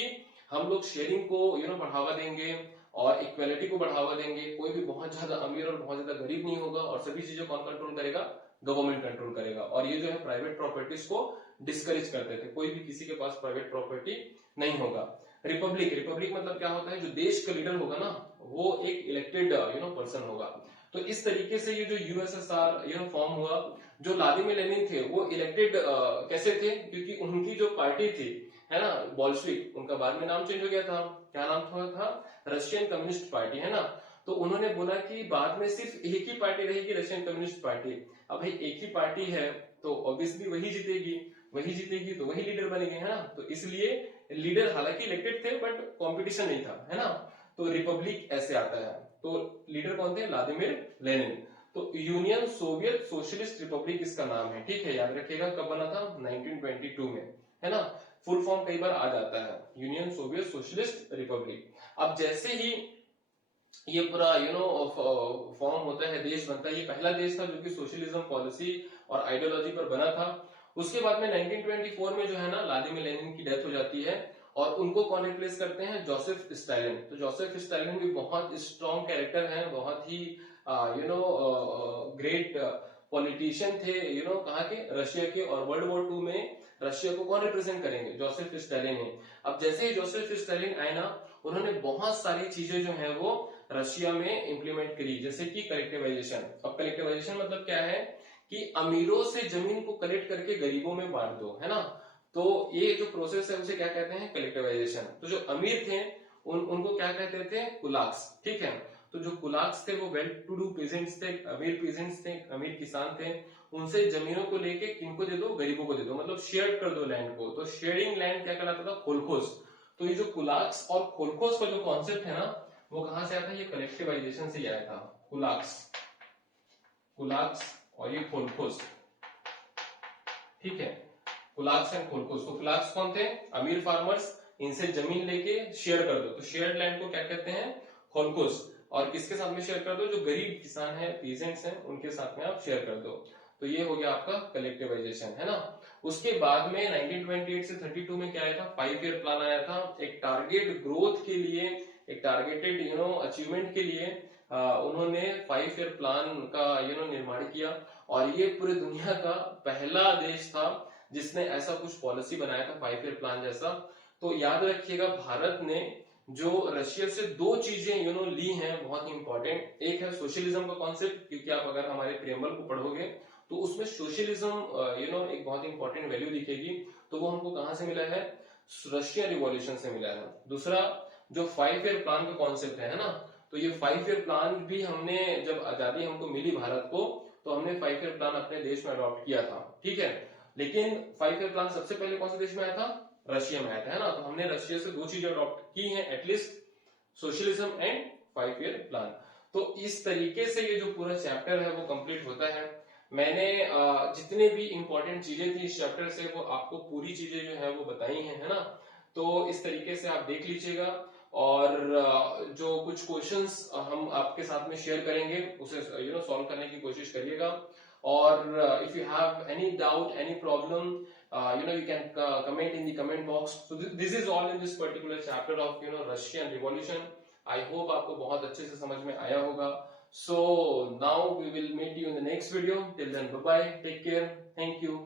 हम लोग शेयरिंग को बढ़ावा देंगे और इक्वालिटी को बढ़ावा देंगे, कोई भी बहुत ज्यादा अमीर और बहुत ज्यादा गरीब नहीं होगा, और सभी चीजें कौन कंट्रोल करेगा, गवर्नमेंट कंट्रोल करेगा। और ये जो है प्राइवेट प्रॉपर्टीज को डिस्करेज करते थे, कोई भी किसी के पास प्राइवेट प्रॉपर्टी नहीं होगा। रिपब्लिक, रिपब्लिक मतलब क्या होता है, जो देश का लीडर होगा ना वो एक इलेक्टेड पर्सन होगा। तो इस तरीके से ये जो यूएसएसआर फॉर्म हुआ। जो व्लादिमीर लेनिन थे वो इलेक्टेड कैसे थे, क्योंकि उनकी जो पार्टी थी, है ना, बोल्शेविक, उनका बाद में नाम चेंज हो गया था, क्या नाम था, रशियन कम्युनिस्ट पार्टी, है ना। तो उन्होंने बोला कि बाद में सिर्फ एक ही पार्टी रहेगी, रशियन कम्युनिस्ट पार्टी। अब भाई एक ही पार्टी है तो ऑब्वियसली वही जीतेगी तो वही लीडर बनेंगे, है ना। तो इसलिए लीडर हालांकि इलेक्टेड थे बट कंपटीशन नहीं था, है ना। तो रिपब्लिक ऐसे आता है। तो लीडर कौन थे, व्लादिमीर लेनिन। तो यूनियन सोवियत सोशलिस्ट रिपब्लिक इसका नाम है, ठीक है, याद रखिएगा। कब बना था, 1922 में, है ना। फुल फॉर्म कई बार आ जाता है, यूनियन सोवियत सोशलिस्ट रिपब्लिक। अब जैसे ही ये पूरा फॉर्म होता है, देश बनता है, ये पहला देश था जो कि सोशलिज्म पॉलिसी और आइडियोलॉजी पर बना था। उसके बाद में 1924 में जो है ना व्लादिमीर लेनिन की डेथ हो जाती है, और उनको कौन रिप्लेस करते हैं, जोसेफ स्टालिन। तो जोसेफ स्टालिन भी बहुत स्ट्रॉन्ग कैरेक्टर हैं, बहुत ही ग्रेट पॉलिटिशियन थे, कहाँ के, रशिया के। और वर्ल्ड वॉर 2 में रशिया को कौन रिप्रेजेंट करेंगे, जोसेफ स्टालिन है। अब जैसे ही जोसेफ स्टालिन आए ना, उन्होंने बहुत सारी चीजें जो है वो रशिया में इंप्लीमेंट करी, जैसे कि कलेक्टिवाइजेशन। अब कलेक्टिवाइजेशन मतलब क्या है कि अमीरों से जमीन को कलेक्ट करके गरीबों में बांट दो, है ना। तो ये जो प्रोसेस है उसे क्या कहते हैं, कलेक्टिवाइजेशन। तो जो अमीर थे उनको क्या कहते थे, कुलाक्स, ठीक है। तो जो कुलाक्स थे वो वेल टू डू पीजेंट्स थे, पीजेंट्स थे, अमीर किसान थे। उनसे जमीनों को लेके किनको दे दो, गरीबों को दे दो, मतलब शेयर कर दो लैंड को। तो शेयरिंग लैंड क्या कहलाता था, खोलखोस। तो ये जो कुलाक्स और खोलखोस का जो कॉन्सेप्ट है ना, वो कहां से आता है, ये कलेक्टिवाइजेशन से आया था। कुलाक्स और ये खोलखोस, ठीक है, कुलाक्स एंड खोलखोस। तो कुलाक्स कौन थे, अमीर फार्मर्स, इनसे जमीन लेके शेयर कर दो, तो शेयर्ड लैंड को क्या कहते हैं, खोलखोस। और किसके साथ में शेयर कर दो, जो गरीब किसान है, पीजेंट्स हैं, उनके साथ में आप शेयर कर दो। तो ये हो गया आपका कलेक्टिवाइजेशन, है ना। उसके बाद में 1928 से 32 में क्या आया था, 5 ईयर प्लान आया था, एक टारगेट ग्रोथ के लिए, एक टारगेटेड अचीवमेंट के लिए, उन्होंने 5 ईयर प्लान का निर्माण किया, और ये पूरी दुनिया का पहला देश था जिसने ऐसा कुछ पॉलिसी बनाया था 5 ईयर प्लान जैसा। तो याद रखिएगा, भारत ने जो रशिया से दो चीजें ली हैं बहुत ही इंपॉर्टेंट। एक है सोशलिज्म का कॉन्सेप्ट, क्योंकि आप अगर हमारे प्रियम्बल को पढ़ोगे तो उसमें सोशलिज्म एक बहुत इंपॉर्टेंट वैल्यू दिखेगी। तो वो हमको कहां से मिला है? रशियन रिवॉल्यूशन से मिला है। दूसरा, जो 5 ईयर प्लान का कॉन्सेप्ट है ना, तो ये 5 ईयर प्लान भी हमने, जब आजादी हमको मिली भारत को, तो हमने 5 ईयर प्लान अपने देश में अडॉप्ट किया था, ठीक है। लेकिन 5 ईयर प्लान सबसे पहले कौन से देश में आया था? रशिया में आया था, है ना। तो हमने रशिया से दो चीजें अडॉप्ट की हैं at least, socialism and 5 year plan. तो इस तरीके से ये जो पूरा चैप्टर है वो कंप्लीट होता है। मैंने जितने भी इंपॉर्टेंट चीजें थी इस चैप्टर से, वो आपको पूरी चीजें जो है वो बताई हैं, है ना। तो इस तरीके से आप देख लीजिएगा, और जो कुछ क्वेश्चंस हम आपके साथ में शेयर करेंगे उसे सॉल्व करने की कोशिश करिएगा। और if you have any doubt, any problem, you can comment in the comment box. So this is all in this particular chapter of Russian Revolution. I hope आपको बहुत अच्छे से समझ में आया होगा. So now we will meet you in the next video. Till then, bye bye. Take care. Thank you.